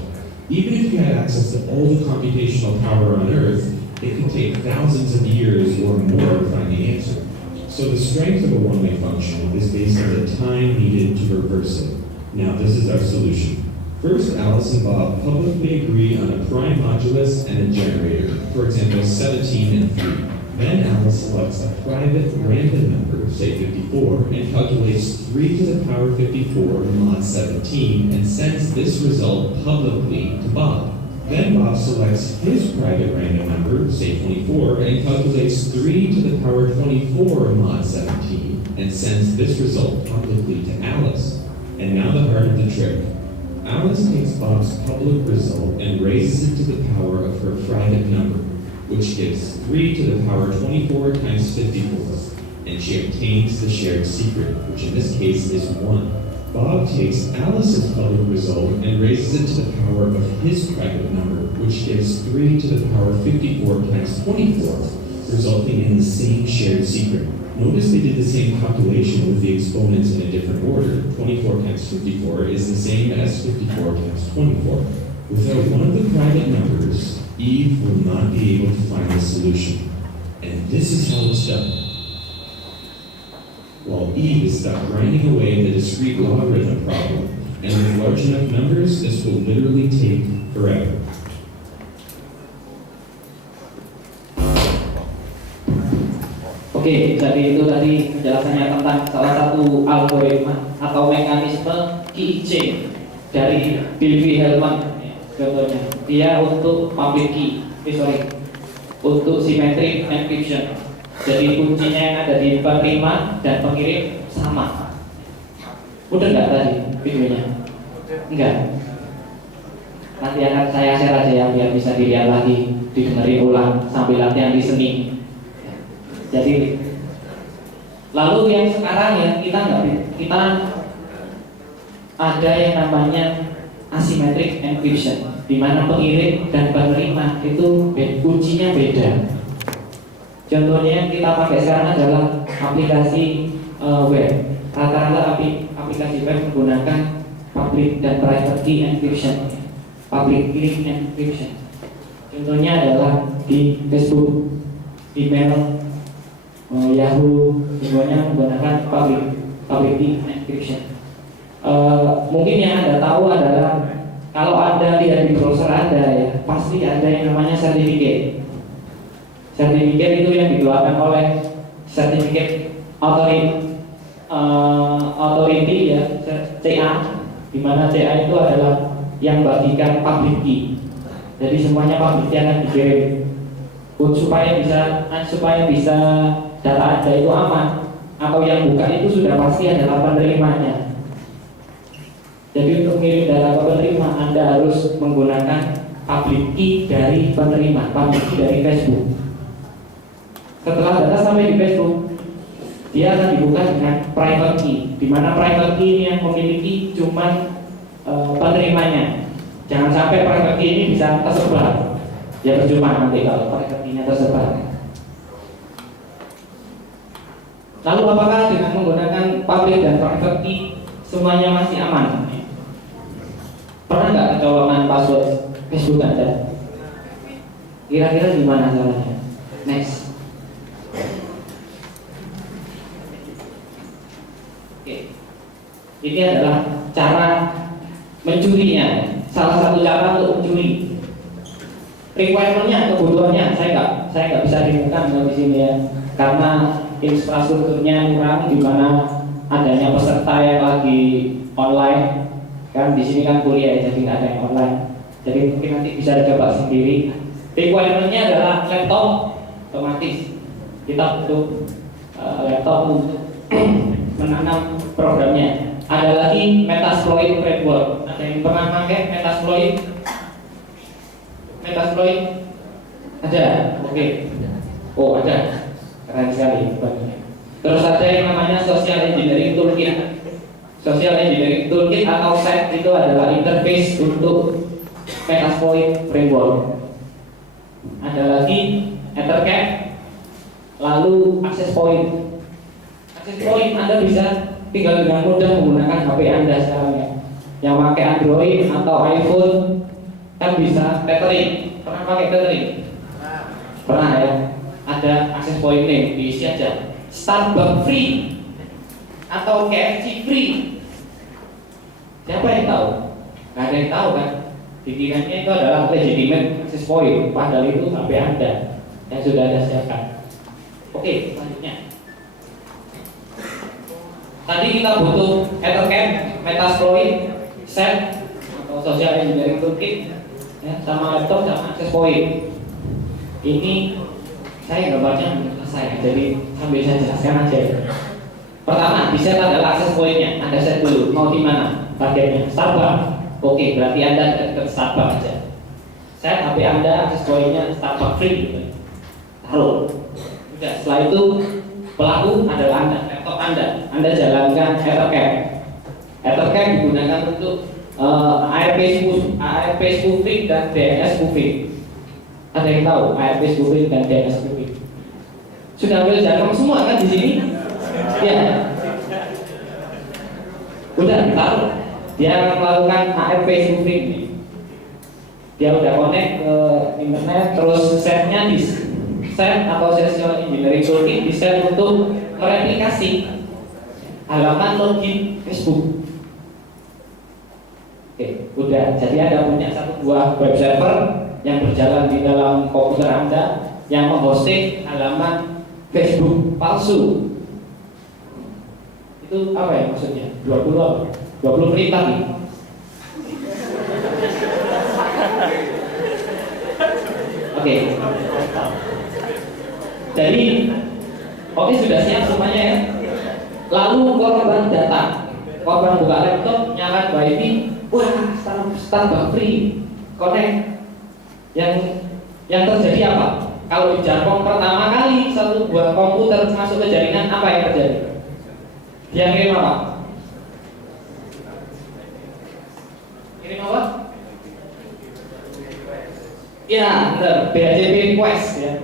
Even if you had access to all the computational power on Earth, it could take thousands of years or more to find the answer. So the strength of a one-way function is based on the time needed to reverse it. Now, this is our solution. First, Alice and Bob publicly agree on a prime modulus and a generator, for example, 17 and 3. Then Alice selects a private random number, say 54, and calculates 3 to the power 54 mod 17 and sends this result publicly to Bob. Then Bob selects his private random number, say 24, and calculates 3 to the power 24 mod 17 and sends this result publicly to Alice. And now the heart of the trick. Alice takes Bob's public result and raises it to the power of her private number, which gives 3 to the power 24 times 54, and she obtains the shared secret, which in this case is 1. Bob takes Alice's public result and raises it to the power of his private number, which gives 3 to the power 54 times 24, resulting in the same shared secret. Notice they did the same calculation with the exponents in a different order. 24 times 54 is the same as 54 times 24. Without one of the private numbers, Eve will not be able to find the solution. And this is how it's done. While Eve is stuck grinding away the discrete logarithm problem, and with large enough numbers, this will literally take forever. Oke, jadi itu tadi penjelasannya tentang salah satu algoritma atau mekanisme key dari Bill Wilhelm. Contohnya, dia untuk public key, untuk symmetric encryption. Jadi kuncinya yang ada di penerima dan pengirim sama. Udah nggak tadi videonya? Enggak. Nanti akan saya share aja ya biar bisa dilihat lagi, didengerin ulang sambil latihan listening. Jadi lalu yang sekarang ya kita ada yang namanya asymmetric encryption, di mana pengirim dan penerima itu kuncinya beda. Contohnya yang kita pakai sekarang adalah aplikasi web. Rata-rata aplikasi web menggunakan public dan private key encryption, public key encryption. Contohnya adalah di Facebook, email, Yahoo, semuanya menggunakan public key encryption. Mungkin yang Anda tahu adalah kalau Anda lihat di browser Anda ya, pasti ada yang namanya sertifikat. Sertifikat itu yang dikeluarkan oleh Certificate Authority ya, CA, di mana CA itu adalah yang bagikan public key. Jadi semuanya public key akan dikirim supaya bisa data Anda itu aman, atau yang buka itu sudah pasti adalah penerimanya. Jadi untuk mengirim data ke penerima Anda harus menggunakan public key dari penerima, public key dari Facebook. Setelah data sampai di Facebook, dia akan dibuka dengan private key, di mana private key ini yang memiliki cuma penerimanya. Jangan sampai private key ini bisa tersebar. Ya percuma nanti kalau private key-nya tersebar. Lalu apakah dengan menggunakan public dan private key semuanya masih aman? Pernah nggak kecolongan password Facebook Anda? Kira-kira gimana caranya? Next. Oke. Ini adalah cara mencurinya. Salah satu cara untuk mencuri. Requirement-nya, kebutuhannya, saya nggak bisa dimukan di sini ya, karena infrastrukturnya kurang, di mana adanya peserta yang lagi online. Kan di sini kan kuliah ya, jadi nggak ada yang online. Jadi mungkin nanti bisa dicoba sendiri. Requirement-nya adalah laptop otomatis. Kita butuh laptop untuk menanam programnya. Ada lagi Metasploit framework. Ada yang pernah pakai Metasploit? Metasploit? Ada? Oke. Oh ada. Keren sekali. Terus ada yang namanya Social Engineering Toolkit. Social Engineering Toolkit atau SET itu adalah interface untuk Metasploit framework. Ada lagi Ethercat, lalu Access Point. Access Point Anda bisa tinggal dengan mudah menggunakan HP Anda sekarang ya. Yang pakai Android atau iPhone kan bisa tethering. Pernah pakai tethering? Pernah ya. Ada Access Point nih, diisi aja. Starbucks free atau KFC free. Siapa yang tahu? Gak ada yang tahu kan? Pikirannya itu adalah legitimate access point, padahal itu HP Anda yang sudah Anda siapkan. Oke, selanjutnya. Tadi kita butuh Ethercat, Metasploit, SET atau Social Engineering Toolkit, ya, sama laptop sama access point. Ini saya gambarnya selesai, jadi sambil saya jelaskan aja. Pertama, di set adalah access point-nya. Anda set dulu, mau di mana targetnya? Starbucks. Oke, berarti Anda dekat Starbucks aja. Set HP Anda, access point-nya Starbucks free gitu. Taruh. Udah, setelah itu pelaku adalah Anda, laptop Anda jalankan Ethercat. Ethercat digunakan untuk ARP spoofing dan DNS spoofing. Ada yang tahu ARP spoofing dan DNS spoofing? Sudah ambil jargon semua kan di sini? Ya. Udah tahu. Dia melakukan ARP spoofing. Dia udah connect ke internet, terus setnya di set atau social engineering toolkit di set untuk mereplikasi halaman login Facebook. Oke, udah. Jadi Anda punya satu buah web server yang berjalan di dalam komputer Anda yang menghosting halaman Facebook palsu. Itu apa ya maksudnya? 20 menit lagi. Oke. Jadi, oke sudah siap semuanya ya. Lalu korban data, korban buka laptop, nyalakan WiFi, wah Starbucks free, connect. Yang terjadi apa? Kalau di jargon pertama kali satu buah komputer masuk ke jaringan, apa yang terjadi? Dia ngirim apa? Ngirim apa? Ya, benar, DHCP request ya.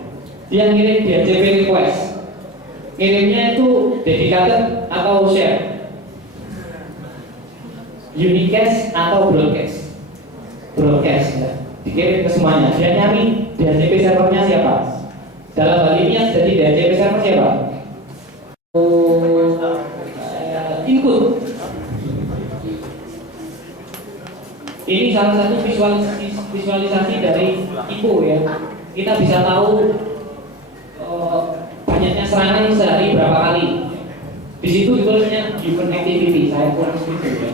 Dia ngirim DHCP request. Ngirimnya itu dedicated atau share, unicast atau broadcast. Broadcast ya. Dikirim ke semuanya. Dia nyari DHCP servernya siapa. Dalam hal ini yang jadi DHCP server siapa? Input. Ini salah satu visualisasi dari IPO ya. Kita bisa tahu banyaknya serangan sehari berapa kali. Di situ ditulisnya human activity. Saya kurang setuju ya.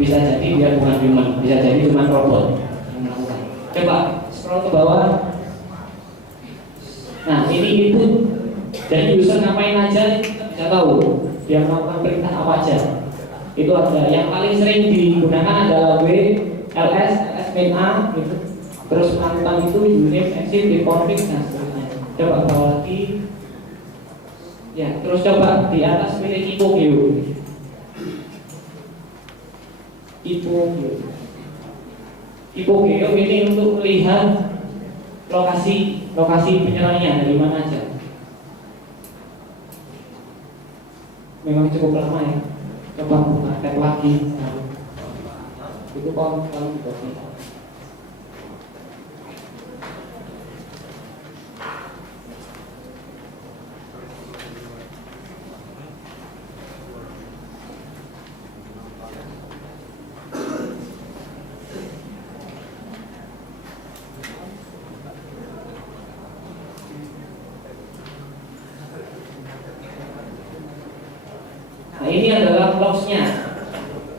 Bisa jadi dia bukan human, bisa jadi cuma robot yang melakukan. Coba scroll ke bawah. Nah ini input. Jadi user ngapain aja kita bisa tahu. Dia melakukan perintah apa aja. Itu ada yang paling sering digunakan adalah ls main a gitu. Terus mantan itu unit exit di config dan seterusnya. Coba bawa lagi. Ya, terus coba di atas pilih IPO ini untuk melihat lokasi penyerangnya dari mana aja. Memang cukup lama ya. Coba buka tab lagi. Itu kalau ini adalah logs-nya.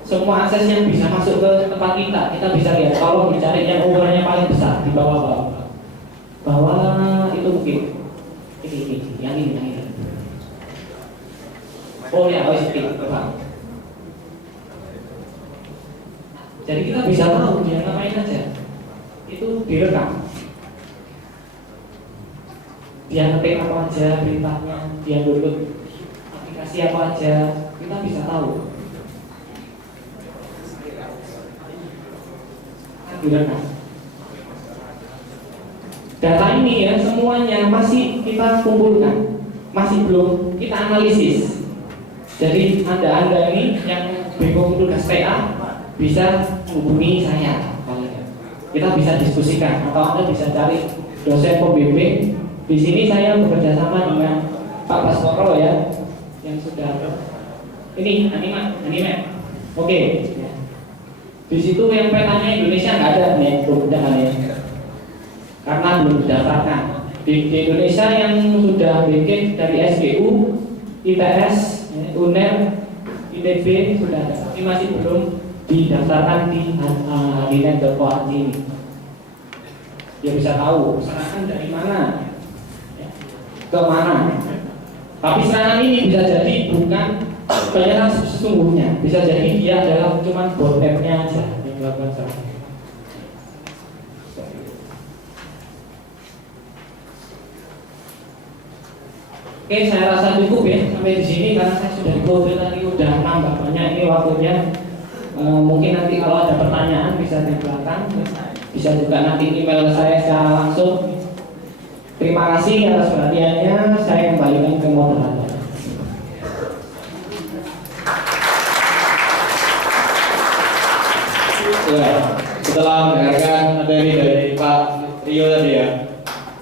Semua akses yang bisa masuk ke tempat kita bisa lihat. Kalau dicari yang ukurannya paling besar di bawah itu mungkin ini yang ini. Oh ya, coba. Jadi kita bisa tahu dia ngapain aja. Itu direkam. Dia ngetik apa aja perintahnya, dia download aplikasi apa aja, kita bisa tahu. Direkam. Data ini ya semuanya masih kita kumpulkan, masih belum kita analisis. Jadi anda ini yang bingung tugas TA bisa hubungi saya. Kita bisa diskusikan atau anda bisa cari dosen pembimbing. Di sini saya bekerja sama dengan Pak Baskoro ya, yang sudah ini anime. Oke. Di situ yang petanya Indonesia nggak ada nih, mudah-mudahan ya. Karena belum didaftarkan. Di Indonesia yang sudah bikin dari SGU, ITS, UNER, ITB sudah ada, tapi masih belum didaftarkan di harinet.org ini. Dia bisa tahu serangan dari mana, ke mana. Tapi serangan ini bisa jadi bukan penyerang sesungguhnya, bisa jadi dia adalah cuma botnetnya aja yang melakukan serangan. Oke, saya rasa cukup ya sampai di sini karena saya sudah dikode tadi udah nambah banyak ini waktunya. Mungkin nanti kalau ada pertanyaan bisa di belakang, bisa juga nanti email ke saya secara langsung. Terima kasih atas perhatiannya. Saya kembalikan ke moderator. Ya, setelah mendengarkan materi dari Pak Rio tadi ya,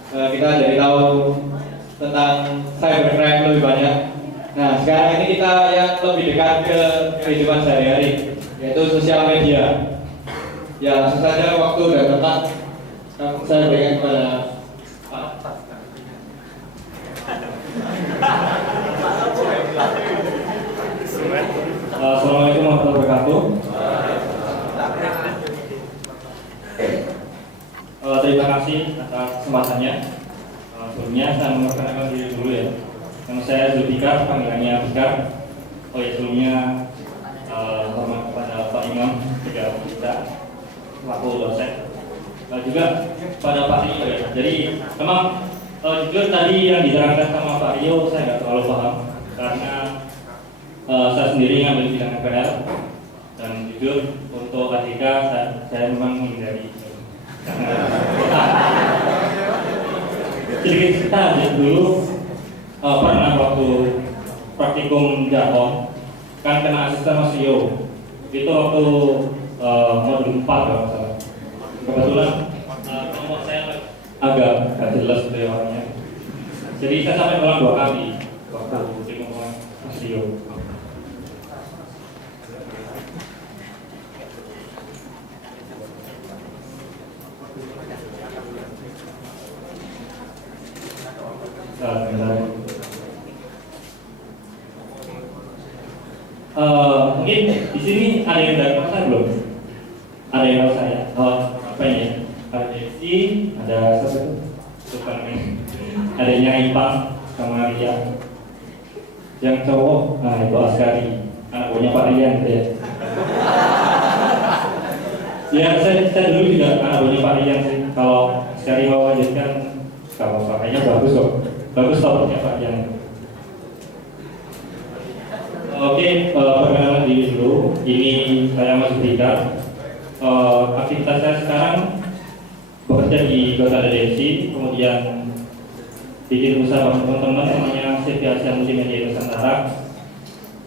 kita jadi tahu tentang cybercrime lebih banyak. Nah, sekarang ini kita yang lebih dekat ke kehidupan sehari-hari, yaitu sosial media. Ya, langsung saja waktu dan tempat saya berikan kepada Pak. Assalamualaikum warahmatullahi wabarakatuh. Terima kasih atas kesempatannya. Sebelumnya saya memperkenalkan diri dulu ya. Nama saya Zulfikar, panggilannya Fikar. Oh ya, sebelumnya hormat kepada Pak Imam juga kita selaku dosen. Juga pada Pak Rio ya. Jadi memang jujur tadi yang diterangkan sama Pak Rio saya nggak terlalu paham karena saya sendiri ngambil bidang MPR dan jujur untuk ADK saya memang menghindari karena sedikit cerita aja dulu. Pernah waktu praktikum Jaton kan kena asisten Mas Rio itu waktu modul 4 kalau nggak salah. Kebetulan nomor saya agak jelas gitu ya orangnya. Jadi saya sampai ulang 2 kali waktu praktikum Mas Rio. Mungkin di sini ada yang dari saya belum? Ada yang tahu saya? Apa ini? Ada Desi, ada satu adanya Ipang sama Ria. Yang cowok, nah itu Askari, anak buahnya Pak Rian gitu ya. Ya saya dulu juga anak buahnya Pak Rian sih. Kalau Askari mau lanjutkan, kalau pakainya bagus kok. Bagus topiknya Pak Rian. Oke, perkenalan diri dulu. Ini saya Mas Zulfikar. Aktivitas saya sekarang bekerja di Kota Desi, kemudian bikin usaha bareng teman-teman namanya CV Asia Multimedia Nusantara.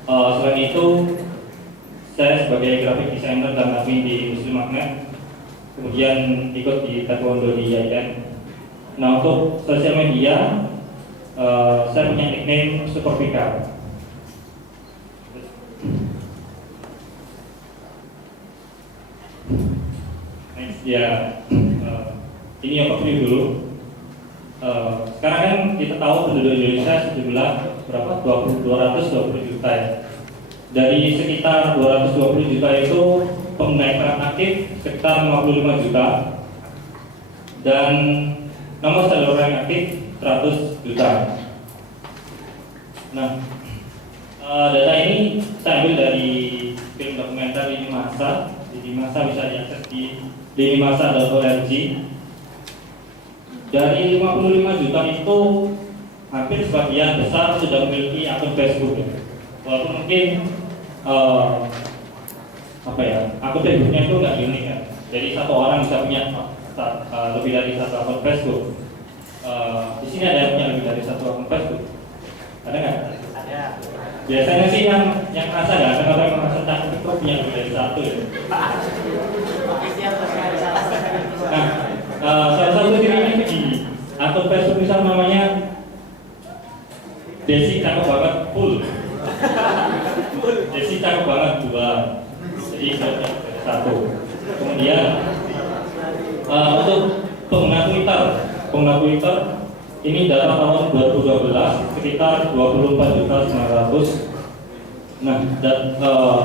Selain itu, saya sebagai graphic designer dan admin di Muslim Magnet, kemudian ikut di Taekwondo di IAIN. Nah, untuk sosial media, saya punya nickname Super Fikar. Ya, ini yang overview dulu. Sekarang kan kita tahu penduduk Indonesia sejumlah berapa? 220 juta ya. Dari sekitar 220 juta itu pengguna internet aktif sekitar 55 juta dan nomor seluler yang aktif 100 juta. Nah, data ini saya ambil dari film dokumenter Lini Masa. Lini Masa bisa diakses di linimasa.org. Dari 55 juta itu hampir sebagian besar sudah memiliki akun Facebook. Walaupun mungkin akun Facebooknya itu nggak unik kan. Jadi satu orang bisa punya lebih dari satu akun Facebook. Di sini ada yang punya lebih dari satu akun Facebook. Ada nggak? Ada. Biasanya sih yang merasa nggak ada orang yang merasa takut itu punya lebih dari satu ya. Nah, salah satu cirinya begini. Akun Facebook misal namanya Desi cakep banget full. Desi cakep banget 2. Jadi satu. Kemudian untuk pengguna Twitter ini data tahun 2012 sekitar 24.900. Nah,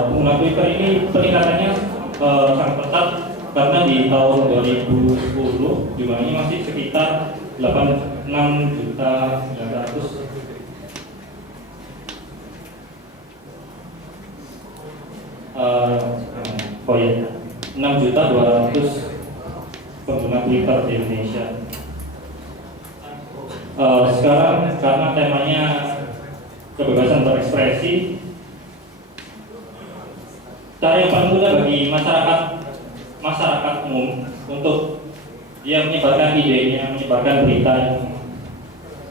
pengguna Twitter ini peningkatannya sangat pesat karena di tahun 2010 jumlahnya masih sekitar 86.900. Oh ya, 6.200 pengguna Twitter di Indonesia. Sekarang karena temanya kebebasan berekspresi, cara yang paling mudah bagi masyarakat umum untuk dia menyebarkan idenya, menyebarkan berita yang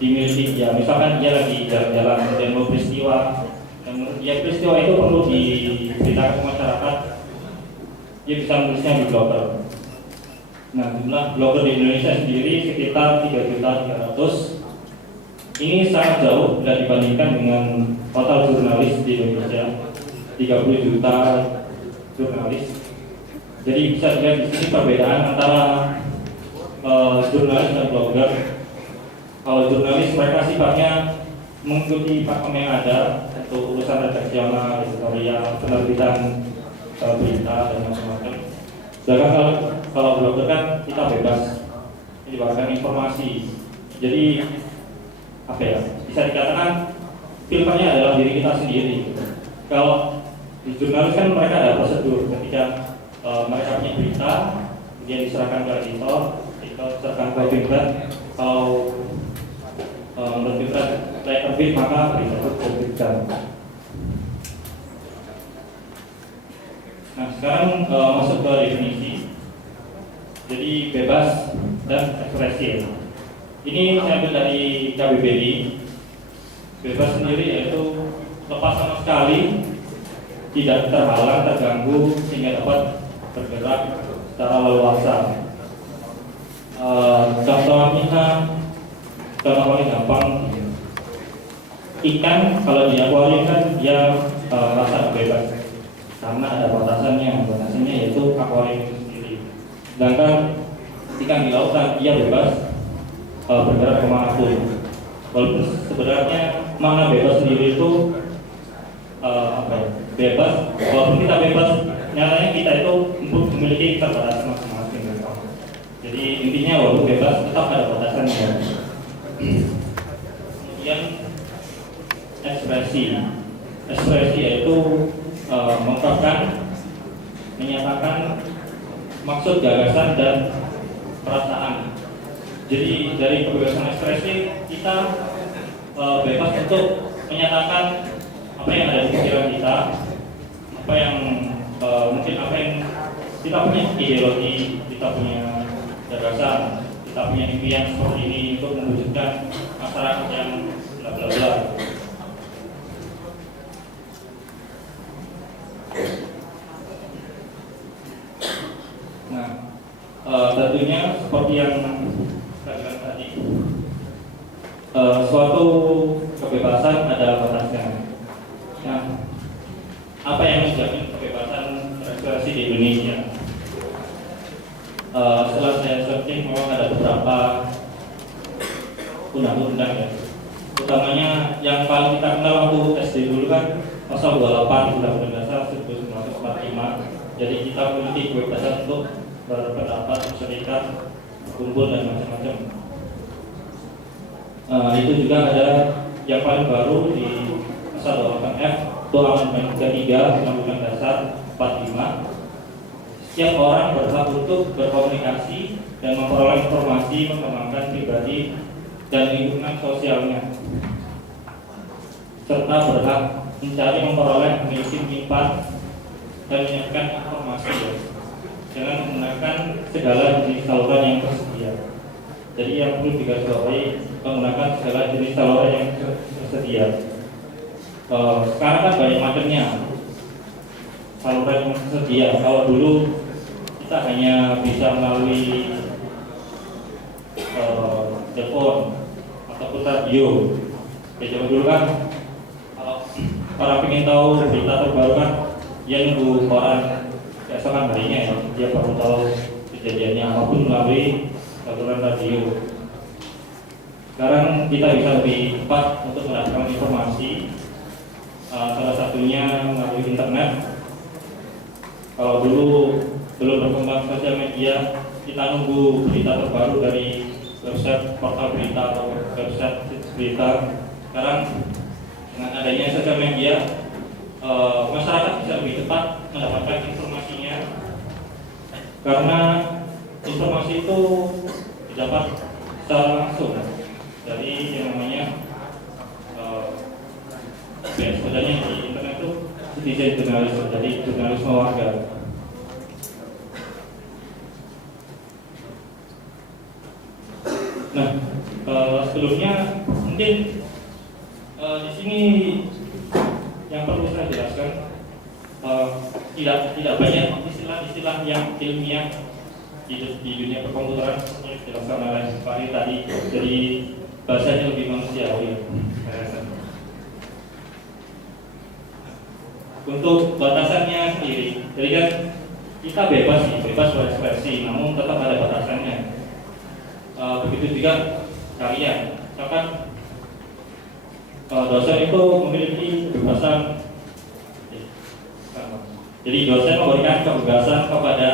dimiliki ya, misalkan dia lagi jalan-jalan dan mau peristiwa, dan menurut dia peristiwa itu perlu diberitakan ke masyarakat, dia bisa menulisnya di blogger. Nah, jumlah blogger di Indonesia sendiri sekitar 3.300.000. Ini sangat jauh bila dibandingkan dengan total jurnalis di Indonesia, 30 juta jurnalis. Jadi bisa dilihat di sini perbedaan antara jurnalis dan blogger. Kalau jurnalis mereka sifatnya mengikuti pakem yang ada untuk urusan redaksional, editorial, penerbitan berita dan macam-macam. Sedangkan kalau blogger kan kita bebas menyebarkan informasi. Jadi apa ya? Bisa dikatakan filternya adalah diri kita sendiri. Kalau di jurnalis kan mereka ada prosedur ketika mereka punya berita, kemudian diserahkan ke editor, diserahkan ke pimpinan. Kalau menurut kita layak terbit, maka berita itu terbitkan. Nah, sekarang masuk ke definisi. Jadi bebas dan ekspresi. Ini saya ambil dari KBBI. Bebas sendiri yaitu lepas sama sekali, tidak terhalang, terganggu, sehingga dapat bergerak secara leluasa. Contohnya paling gampang, ikan kalau di akuarium kan dia rasa bebas karena ada batasannya yaitu akuarium itu sendiri. Sedangkan ikan di lautan dia bebas bergerak kemanapun. Walaupun sebenarnya makna bebas sendiri itu bebas, walaupun kita bebas, nyatanya kita itu memiliki keterbatasan masing-masing. Jadi intinya walaupun bebas tetap ada batasannya. Kemudian ekspresi yaitu mengungkapkan, menyatakan maksud, gagasan dan perasaan. Jadi dari kebebasan ekspresi kita bebas untuk menyatakan apa yang ada di pikiran kita, apa yang mungkin apa yang kita punya ideologi, kita punya gagasan, kita punya impian seperti ini untuk mewujudkan masyarakat yang bla bla bla. Nah, tentunya seperti yang saya bilang tadi, suatu kebebasan ada batasnya. Nah, apa yang menjamin kebebasan berekspresi di Indonesia? Setelah saya searching, memang ada beberapa undang-undang ya. Utamanya yang paling kita kenal waktu SD dulu kan pasal 28 Undang-Undang Dasar 1945. Jadi kita memiliki kebebasan untuk berpendapat, berserikat, berkumpul dan macam-macam. Itu juga ada yang paling baru di pasal 28F, itu amandemen ketiga Undang-Undang Dasar 45. Setiap orang berhak untuk berkomunikasi dan memperoleh informasi, mengembangkan pribadi dan lingkungan sosialnya, serta berhak mencari, memperoleh, memiliki, menyimpan dan menyiapkan informasi dengan menggunakan segala jenis saluran yang tersedia. Jadi yang perlu digarisbawahi, menggunakan segala jenis saluran yang tersedia. Sekarang kan banyak macamnya saluran yang tersedia. Kalau dulu kita hanya bisa melalui telepon ataupun radio. Ya zaman dulu kan kalau orang ingin tahu berita terbaru kan dia nunggu koran keesokan harinya ya, dia perlu tahu kejadiannya apapun melalui saluran radio. Sekarang kita bisa lebih cepat untuk mendapatkan informasi, salah satunya melalui internet. Kalau dulu belum berkembang sosial media, kita nunggu berita terbaru dari website portal berita atau website berita. Sekarang dengan adanya sosial media, masyarakat bisa lebih cepat mendapatkan informasinya, karena informasi itu didapat secara langsung dari yang namanya sebenarnya di internet itu netizen jurnalisme, jadi jurnalisme warga. Nah, sebelumnya mungkin di sini yang perlu saya jelaskan, tidak banyak istilah-istilah yang ilmiah di dunia perkomputeran seperti dijelaskan oleh Pak Ri tadi, jadi bahasanya lebih manusiawi. Untuk batasannya sendiri, jadi kan kita bebas berekspresi, namun tetap ada batasannya. Begitu juga kalian, misalkan dosen itu memiliki kebebasan, jadi dosen memberikan kebebasan kepada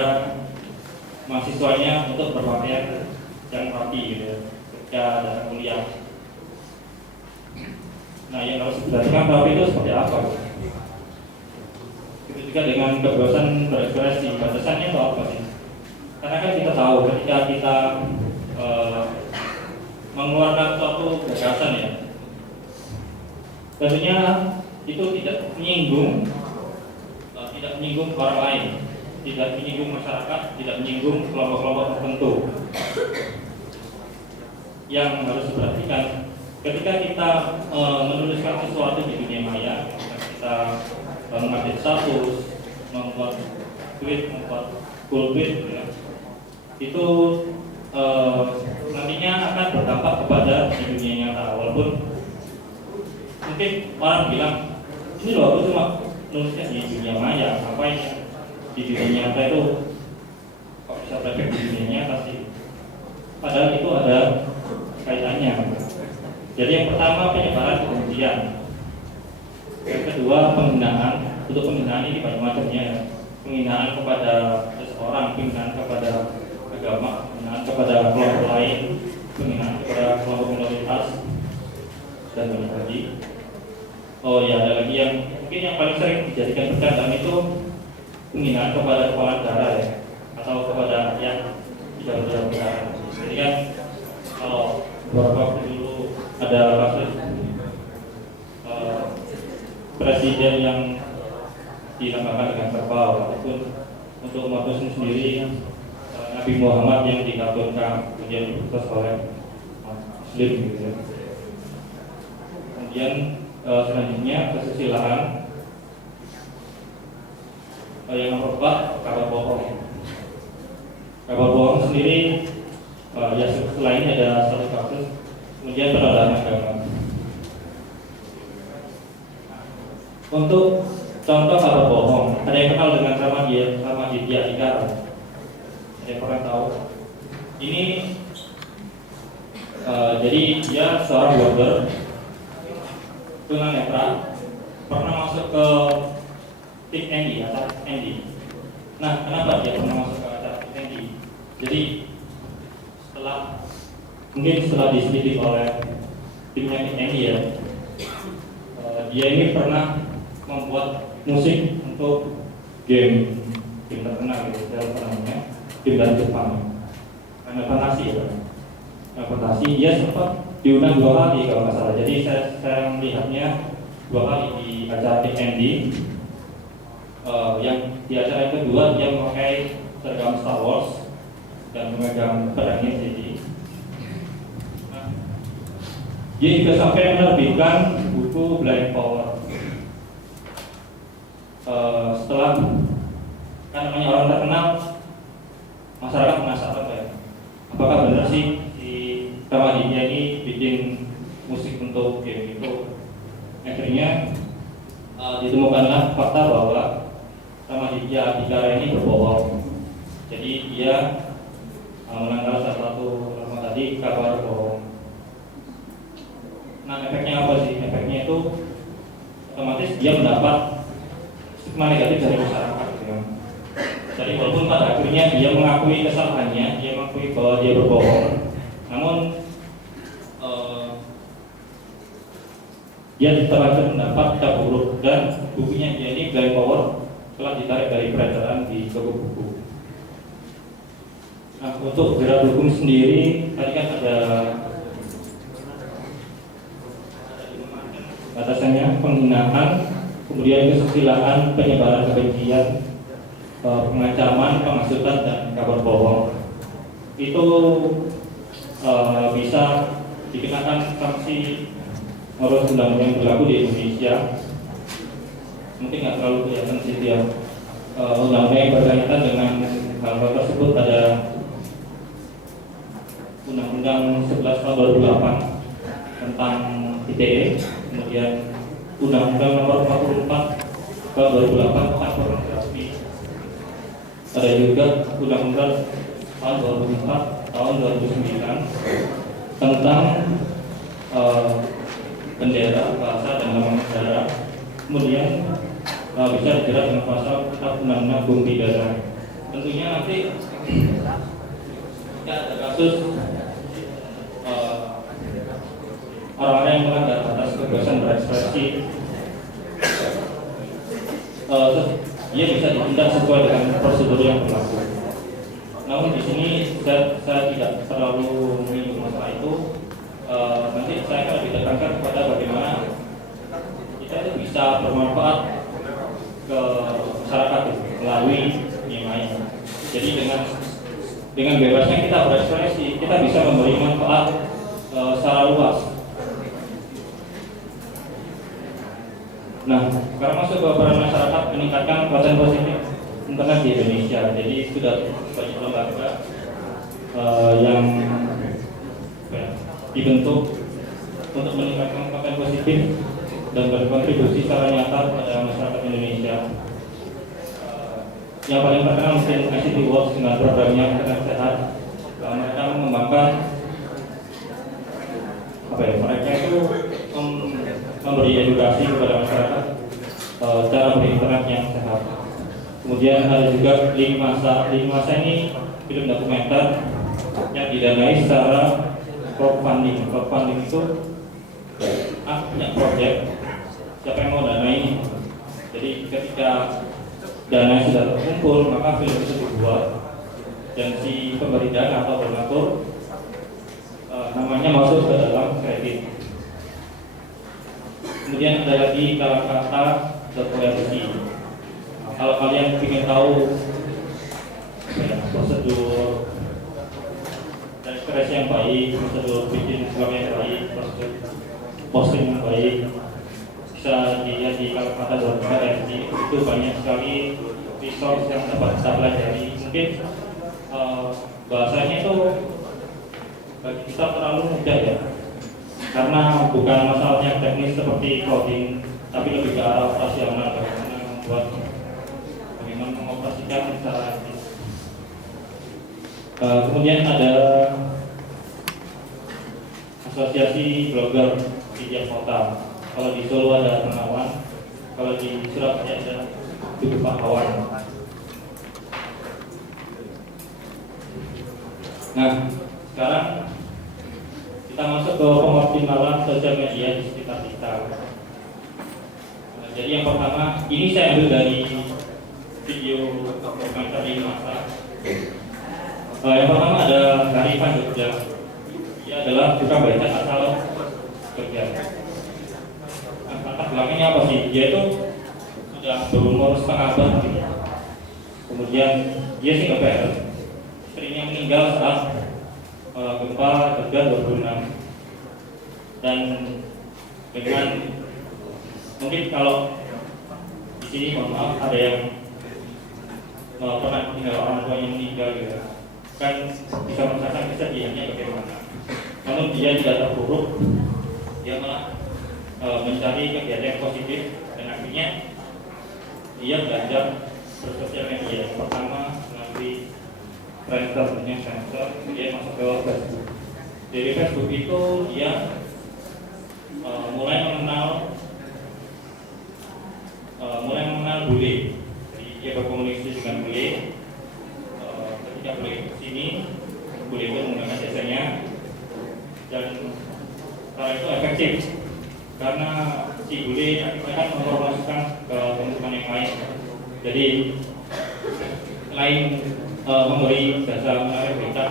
mahasiswanya untuk berpakaian yang rapi gitu ya, ketika datang kuliah. Nah, yang harus diperhatikan rapi itu seperti apa? Begitu juga dengan kebebasan berekspresi, batasannya itu apa sih? Karena kan kita tahu ketika kita mengeluarkan suatu gagasan ya, tentunya itu tidak menyinggung orang lain, tidak menyinggung masyarakat, tidak menyinggung kelompok-kelompok tertentu. Yang harus diperhatikan ketika kita menuliskan sesuatu di dunia maya, kita mengupdate status, membuat tweet, membuat full tweet, ya, itu nantinya akan berdampak kepada di dunia nyata. Walaupun mungkin orang bilang, ini loh aku cuma nulisnya di dunia maya, apa ini di dunia nyata itu kok bisa berefek di dunia nyata sih? Padahal itu ada kaitannya. Jadi yang pertama penyebaran kebencian, yang kedua penghinaan. Untuk penghinaan ini banyak macamnya, penghinaan kepada seseorang, penghinaan kepada agama, penghinaan kepada kelompok lain, penghinaan kepada kelompok minoritas, dan banyak lagi. Oh ya, ada lagi yang mungkin yang paling sering dijadikan bercandaan itu penghinaan kepada kepala negara ya, atau kepada yang tidak berdarah. Jadi kan kalau beberapa waktu dulu ada kasus presiden yang dilambangkan dengan kerbau, ataupun untuk umat Muslim sendiri Nabi Muhammad yang dikabulkan kemudian diputus oleh Muslim gitu ya. Kemudian selanjutnya kesusilaan, yang nomor 4 kabar bohong. Kabar bohong sendiri ya selain ada satu kasus, kemudian penodaan agama. Untuk contoh kabar bohong, ada yang kenal dengan Ramaditya Dika? Ada yang pernah tahu? Ini jadi dia seorang blogger tunanetra, pernah masuk ke Tik Andy atau Andy. Nah, kenapa dia pernah masuk ke acara Tik Andy? Jadi setelah diselidik oleh timnya Tik Andy ya, dia ini pernah membuat musik untuk game terkenal gitu, namanya game dari Jepang, Final Fantasy ya. Final Fantasy dia sempat diundang 2 kali kalau nggak salah. Jadi saya melihatnya 2 kali di acara Tik Andy. Yang di acara yang kedua dia memakai seragam Star Wars dan memegang pedangnya jadi. Nah, dia juga sampai menerbitkan buku Blind Power. Setelah kan namanya orang terkenal, masyarakat penasaran ya, apakah benar sih si Ramaditya ini bikin musik untuk game itu. Akhirnya ditemukanlah fakta bahwa Ramaditya Dika ini berbohong. Jadi dia melanggar salah satu norma tadi, kabar bohong. Nah, efeknya apa sih? Efeknya itu otomatis dia mendapat stigma negatif dari masyarakat gitu ya. Jadi walaupun pada akhirnya dia mengakui kesalahannya, dia mengakui bahwa dia berbohong, namun dia tetap akan mendapat cap buruk, dan bukunya dia ini Blind Power telah ditarik dari peredaran di toko buku. Nah, untuk jerat hukum sendiri tadi kan ada batasannya, penghinaan, kemudian kesusilaan, penyebaran kebencian, pengancaman, penghasutan, dan kabar bohong. Itu bisa dikenakan sanksi menurut undang-undang yang berlaku di Indonesia. Mungkin nggak terlalu kelihatan sih dia. Undang-undang yang berkaitan dengan hal-hal tersebut ada Undang-Undang 11 tahun 2008 tentang ITE, kemudian Undang-Undang nomor 44 tahun 2008 tentang pornografi. Ada juga Undang-Undang tahun 2004 tahun 2009 tentang bendera, bahasa, dan nama negara. Kemudian bisa dijerat dengan pasal Kitab Undang-Undang Hukum Pidana. Tentunya nanti jika ada kasus orang-orang yang melanggar batas kebebasan berekspresi, dia bisa ditindak sesuai dengan prosedur yang berlaku. Namun di sini saya tidak terlalu menyinggung masalah itu. Nanti saya akan lebih tekankan kepada bagaimana kita itu bisa bermanfaat ke masyarakat melalui nilai. Jadi dengan bebasnya kita berekspresi, kita bisa memberi manfaat secara luas. Nah, sekarang masuk ke peran masyarakat meningkatkan konten positif internet di Indonesia. Jadi sudah banyak lembaga yang dibentuk untuk meningkatkan konten positif dan berkontribusi secara nyata pada masyarakat Indonesia. Yang paling terkenal mungkin ICT Works dengan programnya Internet Sehat. Mereka mengembangkan mereka itu memberi edukasi kepada masyarakat cara berinternet yang sehat. Kemudian ada juga Link Masa. Link Masa ini film dokumenter yang didanai secara crowdfunding. Crowdfunding itu punya proyek, siapa yang mau danai. Jadi ketika dana sudah terkumpul, maka film itu dibuat dan si pemberi dana atau donatur namanya masuk ke dalam kredit. Kemudian ada lagi kalakata.org. Kalau kalian ingin tahu prosedur ekspresi yang baik, prosedur bikin film yang baik, prosedur posting yang baik, bisa dilihat di kalakata.org. Itu banyak sekali resource yang dapat kita pelajari. Mungkin bahasanya itu bagi kita terlalu mudah ya, karena bukan masalahnya teknis seperti coding, tapi lebih ke arah operasional, bagaimana mengoperasikan secara aktif. Kemudian ada asosiasi blogger di tiap kota. Kalau di Solo ada Penawan, kalau di Surabaya ada Tugu Pahlawan. Nah, sekarang kita masuk ke pengoptimalan sosial media di sekitar kita. Jadi yang pertama, ini saya ambil dari video dokumenter Link Masa. Yang pertama ada kearifan Jogja. Dia adalah tukang baca asal Jogja. Latar belakangnya apa sih? Dia itu sudah berumur setengah abad. Kemudian dia sih nggak istrinya meninggal saat gempa Jogja 2006. Dan dengan mungkin kalau di sini mohon maaf ada yang pernah tinggal orang tua yang meninggal gitu, kan bisa merasakan kesedihannya bagaimana. Namun dia tidak terpuruk, dia malah mencari kegiatan yang positif dan akhirnya dia belajar bersosial media. Yang pertama melalui Friendster-nya Friendster, dia masuk ke Facebook. Dari Facebook itu dia mulai mengenal bule. Jadi dia berkomunikasi dengan bule. Ketika bule kesini, bule itu menggunakan jasanya, dan cara itu efektif karena si bule akan mempromosikan ke teman-teman yang lain. Jadi selain memberi jasa menarik berita,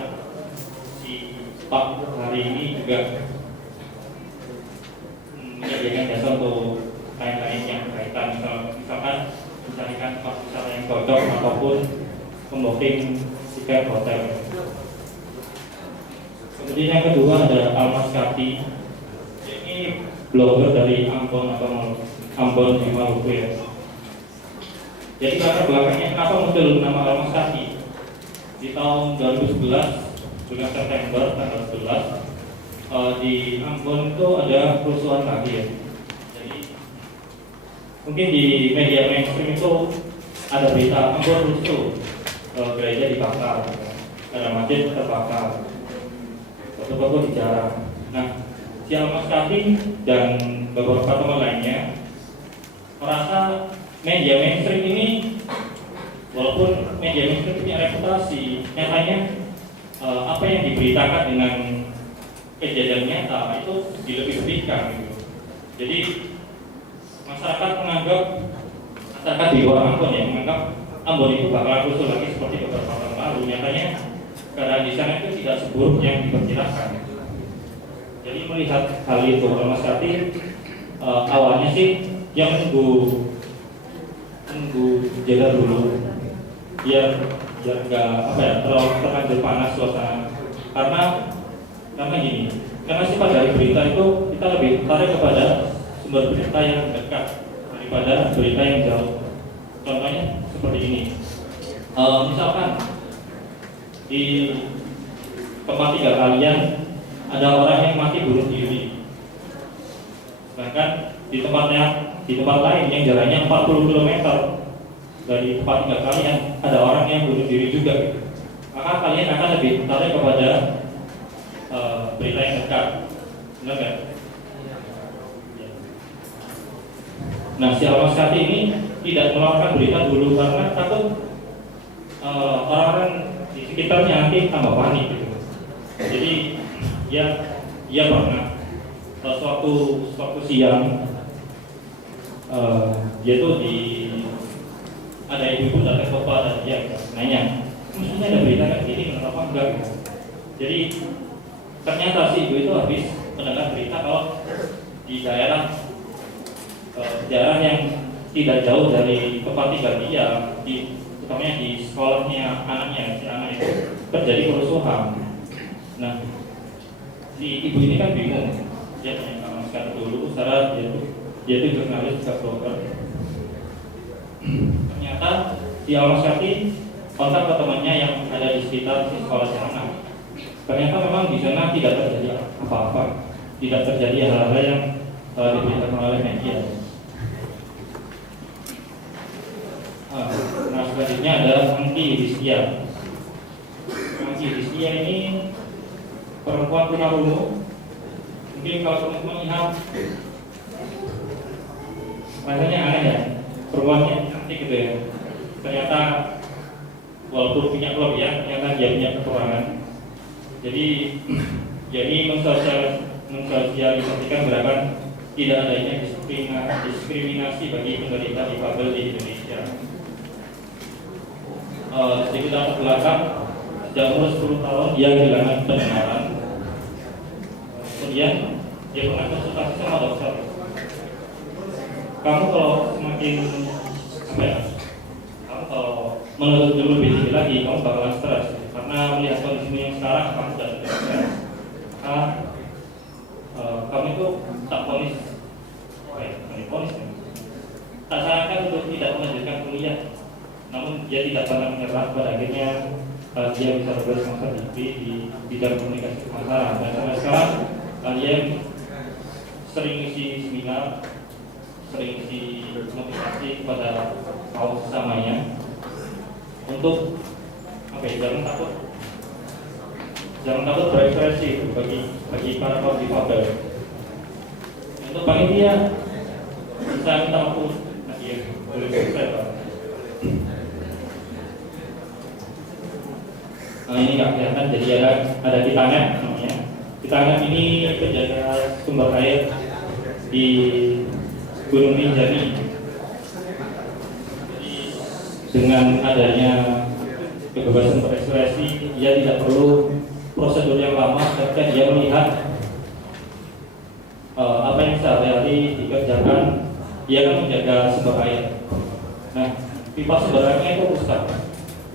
si Pak hari ini juga menyediakan jasa untuk lain-lain yang berkaitan, misalnya pembooking tiket hotel. Kemudian yang kedua ada Almas Kati. Ini blogger dari Ambon atau Ambon di Maluku ya. Jadi karena belakangnya kenapa muncul nama Almas Kati? Di tahun 2011 bulan September tanggal 11 di Ambon itu ada kerusuhan lagi ya. Jadi mungkin di media mainstream itu ada berita Ambon rusuh, gereja dibakar, ada masjid terbakar, foto-foto dijarah. Nah, si Almas Kati dan beberapa teman lainnya merasa media mainstream ini, walaupun media mainstream punya reputasi, nyatanya apa yang diberitakan dengan kejadian nyata itu dilebih-lebihkan gitu. Jadi masyarakat menganggap, masyarakat di luar Ambon ya menganggap Ambon itu bakal rusuh lagi seperti beberapa tahun lalu. Nyatanya keadaan di sana itu tidak seburuk yang diperkirakan. Jadi melihat hal itu, Almas Kati awalnya sih dia menunggu jeda dulu, biar nggak terlalu terlanjur panas suasana. Karena gini, karena sifat dari berita itu kita lebih tertarik kepada sumber berita yang dekat daripada berita yang jauh. Contohnya seperti ini, misalkan di tempat tinggal kalian ada orang yang mati bunuh diri, sedangkan di tempat lain yang jaraknya 40 km dari tempat tinggal kalian ada orang yang bunuh diri juga, maka kalian akan lebih tertarik kepada berita yang dekat, benar kan? Nah, si Almas Kati ini tidak melakukan berita dulu karena takut orang-orang di sekitarnya nanti tambah panik gitu. Jadi dia pernah suatu siang dia tuh ada ibu-ibu datang ke bapak dan dia nanya, maksudnya ada berita kayak gini kenapa enggak gitu. Jadi ternyata si ibu itu habis mendengar berita kalau di daerah yang tidak jauh dari tempat tinggal dia, utamanya di sekolahnya anaknya, si anak itu terjadi kerusuhan. Nah, si ibu ini kan bingung, dia tanya Almas Kati dulu, secara dia itu jurnalis juga blogger. Ternyata si Almas Kati kontak ke temannya yang ada di sekitar si sekolah sana. Ternyata memang di sana tidak terjadi apa-apa, tidak terjadi hal-hal yang diberitakan oleh media. Nah, selanjutnya ada Angki Rizkia. Angki Rizkia ini perempuan tunarungu. Mungkin kalau teman-teman lihat rasanya aneh ya, perempuannya cantik gitu ya. Ternyata walaupun punya kelebihan, ternyata dia punya kekurangan. Jadi mensosialisasikan gerakan tidak adanya diskriminasi bagi penderita difabel di Indonesia. Sedikit latar belakang, sejak umur 10 tahun dia kehilangan pendengaran. Kemudian dia pernah konsultasi sama dokter. Kamu kalau semakin kamu kalau menuntut dulu lebih tinggi lagi, kamu bakalan stres. Karena melihat kondisimu yang sekarang, kamu sudah stres. Kamu itu tak ponis, tak sarankan untuk tidak melanjutkan kuliah. Namun dia tidak pernah menyerah, pada akhirnya dia bisa bersemangat di bidang komunikasi pemasaran. Dan sampai sekarang dia sering isi seminar, sering isi motivasi kepada kaum sesamanya untuk jangan takut berekspresi bagi para kaum difabel. Untuk panitia saya minta waktu boleh saya. Nah, ini nggak kelihatan, jadi ada Titanet namanya. Titanet ini penjaga sumber air di Gunung Rinjani. Jadi dengan adanya kebebasan berekspresi, dia tidak perlu prosedur yang lama ketika dia melihat apa yang sehari-hari dikerjakan. Dia kan menjaga sumber air. Nah, pipa sumber airnya itu rusak.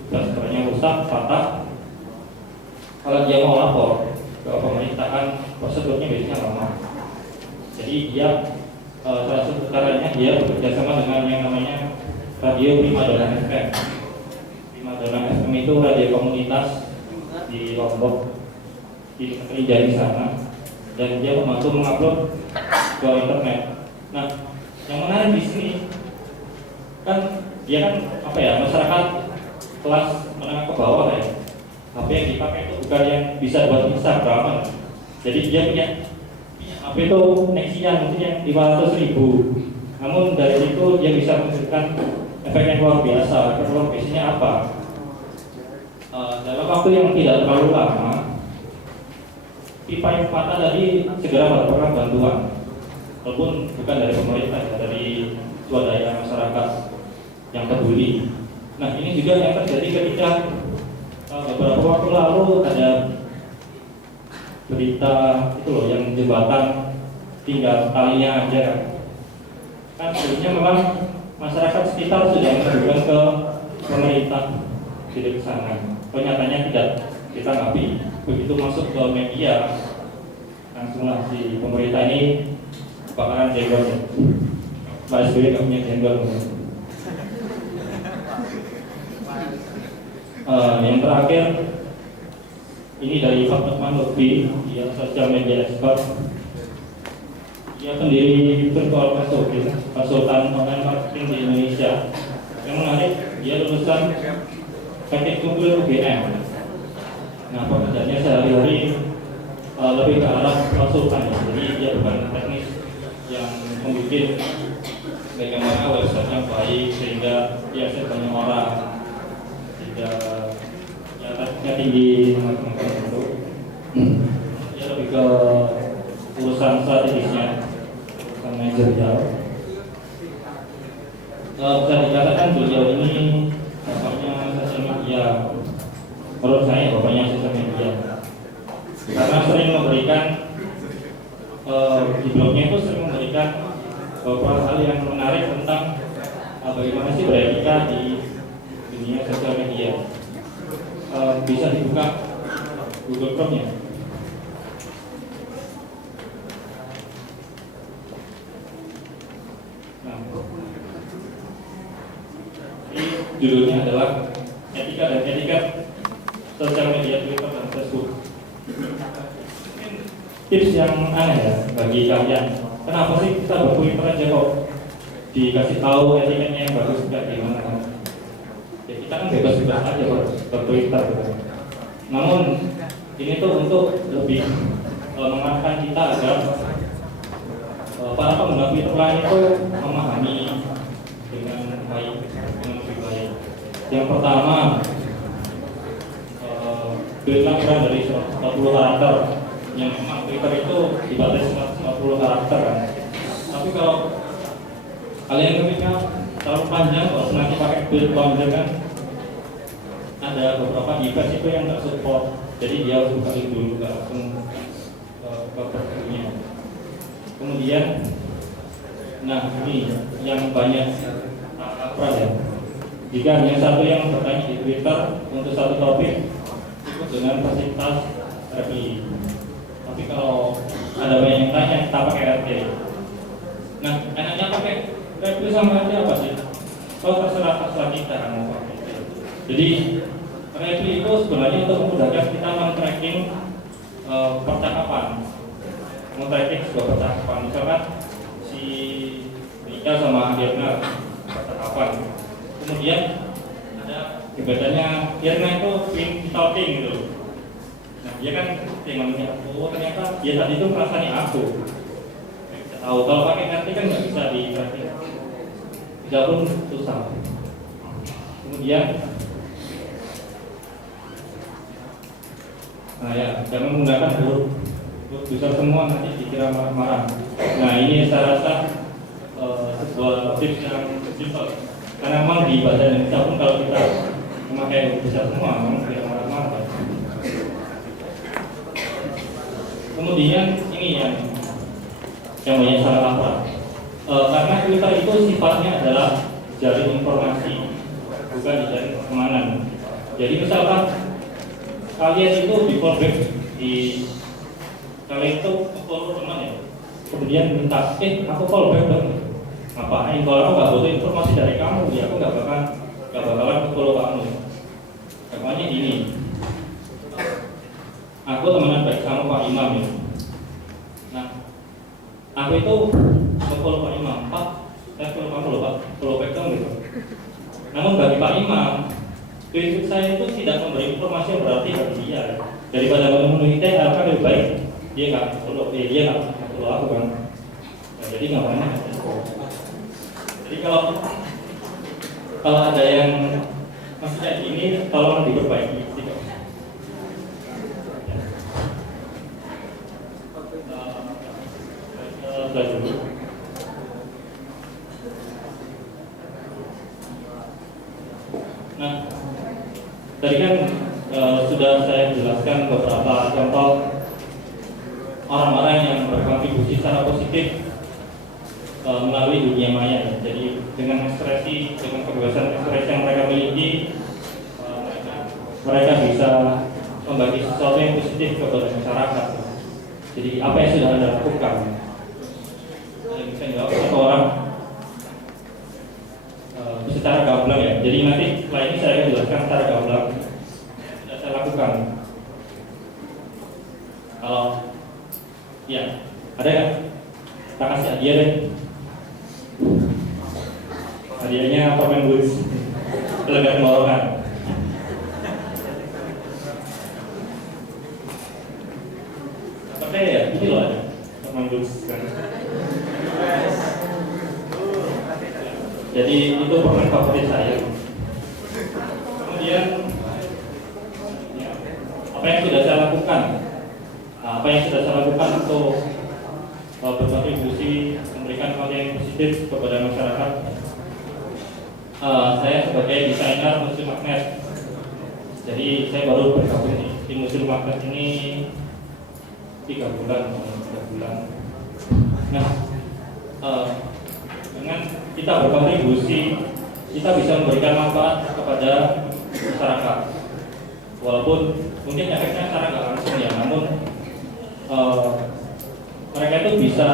servernya rusak, patah. Kalau dia mau lapor ke pemerintahan, prosedurnya biasanya lama. Jadi dia salah satu caranya dia bekerjasama dengan yang namanya radio Primadona FM. Primadona FM itu radio komunitas di Lombok, di negeri sana, dan dia membantu mengupload ke internet. Nah, yang menarik di sini kan dia kan apa ya, masyarakat kelas menengah ke bawah ya. HP yang dipakai itu bukan yang bisa buat Instagram. Jadi dia punya HP itu koneksinya mungkin yang 500.000. Namun dari situ dia bisa menghasilkan efek yang luar biasa. Efek luar biasanya apa? Dalam waktu yang tidak terlalu lama, pipa yang patah tadi segera mendapatkan bantuan, walaupun bukan dari pemerintah, dari swadaya masyarakat yang peduli. Nah, ini juga yang terjadi ketika beberapa waktu lalu ada berita itu loh, yang jembatan tinggal talinya aja kan sebenarnya memang masyarakat sekitar sudah mengadukan ke pemerintah tidak ke sana. Nyatanya tidak ditanggapi. Begitu masuk ke media, langsunglah si pemerintah ini bakaran jenggol. Pak SBY nggak punya jenggol. Yang terakhir ini dari Pak Nukman Lutfi, dia sosial media expert. Dia pendiri virtual konsultan online marketing di Indonesia. Yang menarik, dia lulusan teknik Google UGM. Nah, pekerjaannya sehari-hari lebih ke arah konsultan, jadi dia bukan teknis yang membuat bagaimana website yang baik sehingga diakses banyak orang, sehingga ya targetnya tinggi macam-macam itu. Dia lebih ke urusan strategisnya, urusan manajerial. Bisa dikatakan beliau ini bapaknya sosial media. Menurut saya bapaknya sosial media, karena sering memberikan di blognya itu sering memberikan beberapa hal yang menarik tentang bagaimana sih beretika di dunia sosial media. Bisa dibuka Google Chrome-nya. Nah, ini judulnya adalah etika dan etiket sosial media Twitter dan Facebook. Tips yang aneh ya bagi kalian. Kenapa sih kita bertwitter aja kok dikasih tahu etiketnya yang bagus nggak gimana kan? Ya kita kan bebas-bebas aja bertwitter gitu. Namun ini tuh untuk lebih mengarahkan kita agar para pengguna Twitter lain itu memahami dengan baik, dengan lebih baik. Yang pertama, tulislah kurang dari 140 karakter. Yang memang Twitter itu dibatasi 140 karakter kan. Tapi kalau kalian ketika terlalu panjang, kalau nanti pakai build boundary kan, ada beberapa device itu yang nggak support. Jadi dia harus buka link dulu, nggak langsung ke profilnya. Kemudian, nah ini yang banyak apa ya? Jika hanya satu yang bertanya di Twitter untuk satu topik, ikut dengan fasilitas reply. Tapi kalau ada banyak yang tanya, kita pakai reply. Nah, enaknya pakai reply sama aja apa sih? Kalau terserah kita kan mau pakai. Jadi reply itu sebenarnya untuk memudahkan kita men-tracking percakapan, men-tracking sebuah percakapan. Misalkan si Rika sama Irna percakapan. Kemudian ada kebedaannya Irna itu pin talking gitu. Nah dia kan tinggal melihat, oh ternyata dia tadi itu merasanya aku. Tahu kalau pakai nanti kan nggak bisa di-tracking. Tidak pun susah. Kemudian, nah ya jangan menggunakan huruf besar semua nanti dikira marah-marah. Nah ini saya rasa sebuah tips yang simpel. Karena memang di bahasa Indonesia pun kalau kita memakai huruf besar semua, memang tidak marah-marah. Kemudian ini yang banyak salah kaprah. Karena Twitter itu sifatnya adalah jaring informasi, bukan jaring pertemanan. Jadi misalkan kalian itu di fallback di kalian itu follow teman ya, kemudian minta, aku fallback dong. Ngapain? Kalau aku nggak butuh informasi dari kamu, ya aku nggak bakalan follow kamu. Contohnya gini, aku temenan baik sama Pak Imam ya. Nah, aku itu follow Pak Imam, Pak, saya follow kamu loh Pak, follow back dong gitu. Namun bagi Pak Imam, prinsip saya itu tidak memberi informasi yang berarti bagi dia. Daripada memenuhi TA, kan lebih baik dia nggak follow aku kan. Nah, jadi ngapain? Jadi kalau ada yang masih kayak gini, tolong diperbaiki. Nah, tadi kan sudah saya jelaskan beberapa contoh orang-orang yang berkontribusi secara positif melalui dunia maya. Jadi dengan kebebasan ekspresi yang mereka miliki, mereka bisa membagi sesuatu yang positif kepada masyarakat. Jadi apa yang sudah Anda lakukan? Yang bisa jawab satu orang secara gamblang ya. Jadi nanti setelah ini saya akan jelaskan secara gamblang yang saya lakukan. Kalau ya ada ya, kita kasih hadiah deh. Hadiahnya permen bus pelegar tenggorokan. Tapi ya ini loh ada permen bus kan. Jadi itu permen favorit saya. Kemudian ya, apa yang sudah saya lakukan? Apa yang sudah saya lakukan untuk berkontribusi memberikan konten yang positif kepada masyarakat? Saya sebagai desainer museum magnet, jadi saya baru bergabung di museum magnet ini 3 bulan. Nah, dengan kita berkontribusi, kita bisa memberikan manfaat kepada masyarakat. Walaupun mungkin efeknya secara nggak langsung ya, namun mereka itu bisa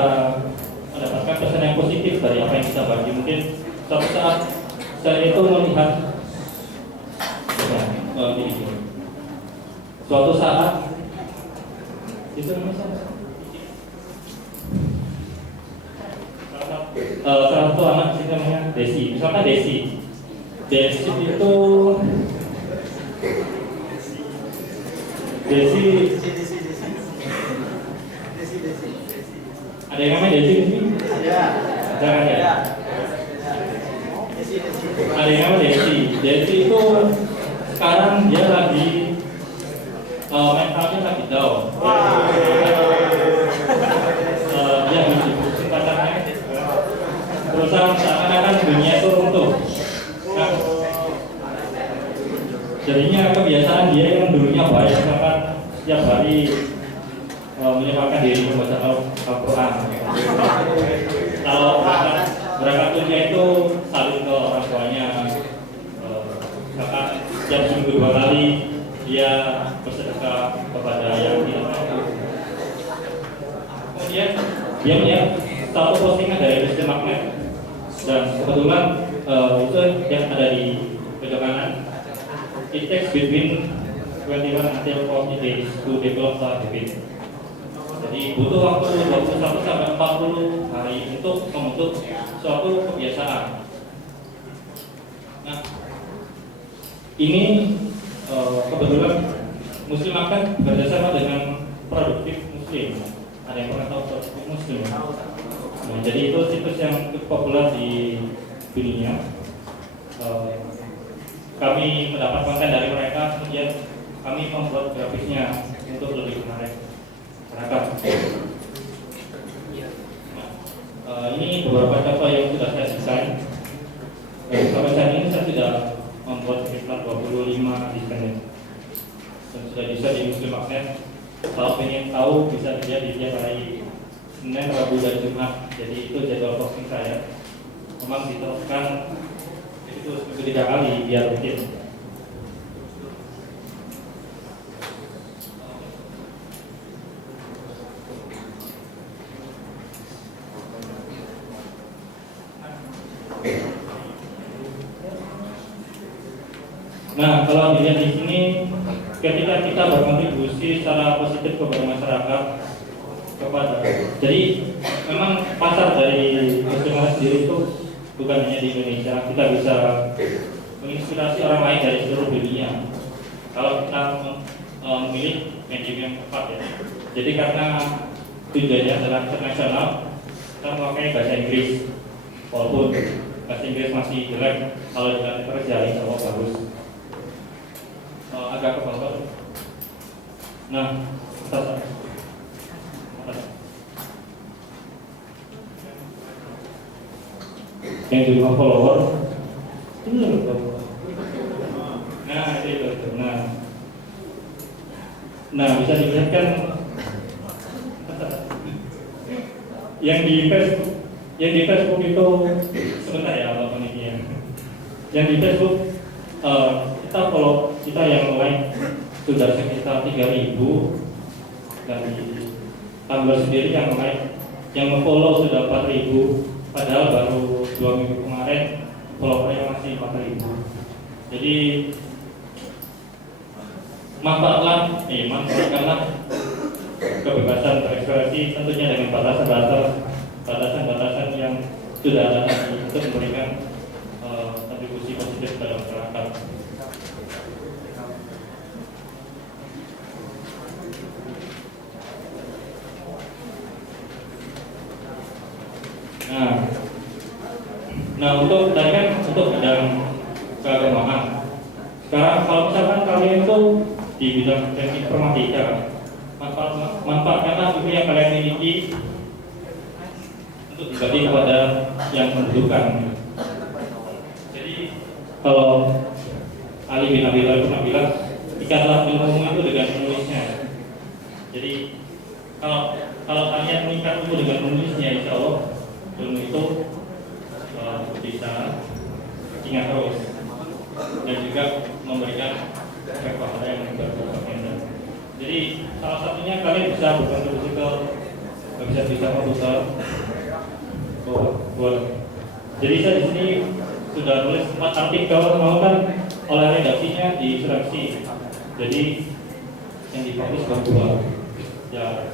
mendapatkan kesan yang positif dari apa yang kita bagi. Mungkin suatu saat saya itu melihat suatu saat itu salah satu anak sih namanya Desi. Misalkan Desi itu ada yang namanya Desi di sini? Jangan ya. Ada yang namanya Desi itu sekarang dia lagi mentalnya lagi down. Dia sibuk pacarnya, terus seakan-akan dunia itu runtuh. Nah, jadinya kebiasaan dia yang dulunya baik, misalkan setiap hari menyempatkan diri membaca Al-Quran. Kalau berangkat kuliah itu saling ke orang tuanya, misalkan setiap seminggu 2 kali dia bersedekah kepada yang tidak mampu. Kemudian dia melihat satu postingan dari museum magnet, dan kebetulan itu yang ada di pojok kanan. It takes between 21 until 40 days to develop a habit. Jadi butuh waktu 21 sampai 40 hari untuk membentuk suatu kebiasaan. Nah, ini kebetulan Muslim akan bekerjasama dengan Produktif Muslim. Ada yang pernah tahu Produktif Muslim? Nah, jadi itu situs yang cukup populer di dunia. Kami mendapat konten dari mereka, kemudian kami membuat grafisnya untuk lebih menarik masyarakat. Nah, ini beberapa contoh yang sudah saya desain. Sampai saat ini saya sudah membuat sekitar 25 desain dan sudah bisa di Muslim Magnet. Kalau ingin tahu bisa dilihat di tiap hari Senin, Rabu, dan Jumat. Jadi itu jadwal posting saya. Memang diteruskan itu 3 kali biar rutin. Nah, kalau dilihat di sini, ketika kita berkontribusi secara positif kepada masyarakat, jadi memang pasar dari Muslim sendiri itu bukan hanya di Indonesia, kita bisa menginspirasi orang lain dari seluruh dunia. Kalau kita memilih medium yang tepat ya. Jadi karena tujuannya adalah internasional, kita memakai bahasa Inggris, walaupun bahasa Inggris masih jelek, kalau dengan kerja insya Allah bagus. Agak ke bawah. Nah, atas. Yang jumlah follower ini loh. Nah, itu. Nah, bisa dilihat kan yang di Facebook itu sebentar ya Bapak Nikian. Yang di Facebook kita yang like sudah sekitar 3.000 dan di Tumblr sendiri yang like yang follow sudah 4.000, padahal baru 2 minggu kemarin followernya masih 4.000. Jadi manfaatkanlah kebebasan berekspresi, tentunya dengan batasan yang sudah ada tadi untuk memberikan kontribusi positif dalam masyarakat. Nah untuk bidang keagamaan. Sekarang kalau misalkan kalian itu di bidang teknik informatika, manfaatkanlah ilmu yang kalian miliki untuk dibagi kepada yang membutuhkan. Jadi kalau Ali bin Abi Thalib pernah bilang, ikatlah ilmu itu dengan menulisnya. Jadi kalau kalian mengikat ilmu dengan menulisnya, insya Allah ilmu itu bisa ingat terus dan juga memberikan efek pahala yang berkelanjutan. Jadi salah satunya kalian bisa berkontribusi ke bisa komputer. Jadi saya di sini sudah tulis 4 artikel, mau kan oleh redaksinya di Sulawesi. Jadi yang dipublish baru 2. Ya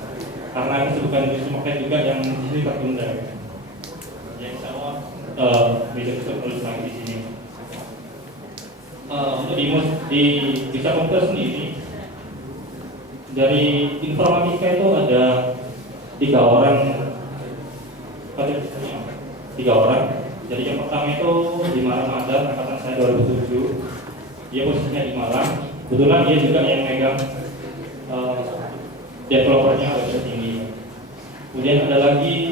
karena kesibukan Sumoket juga yang di sini tertunda. Yang sama bisa tulis lagi di sini. Untuk di bisa komputer sendiri dari informatika itu ada 3 orang. Jadi yang pertama itu di Ramadan, angkatan saya 2007. Dia posisinya di Malang. Kebetulan dia juga yang megang developernya website ini. Kemudian ada lagi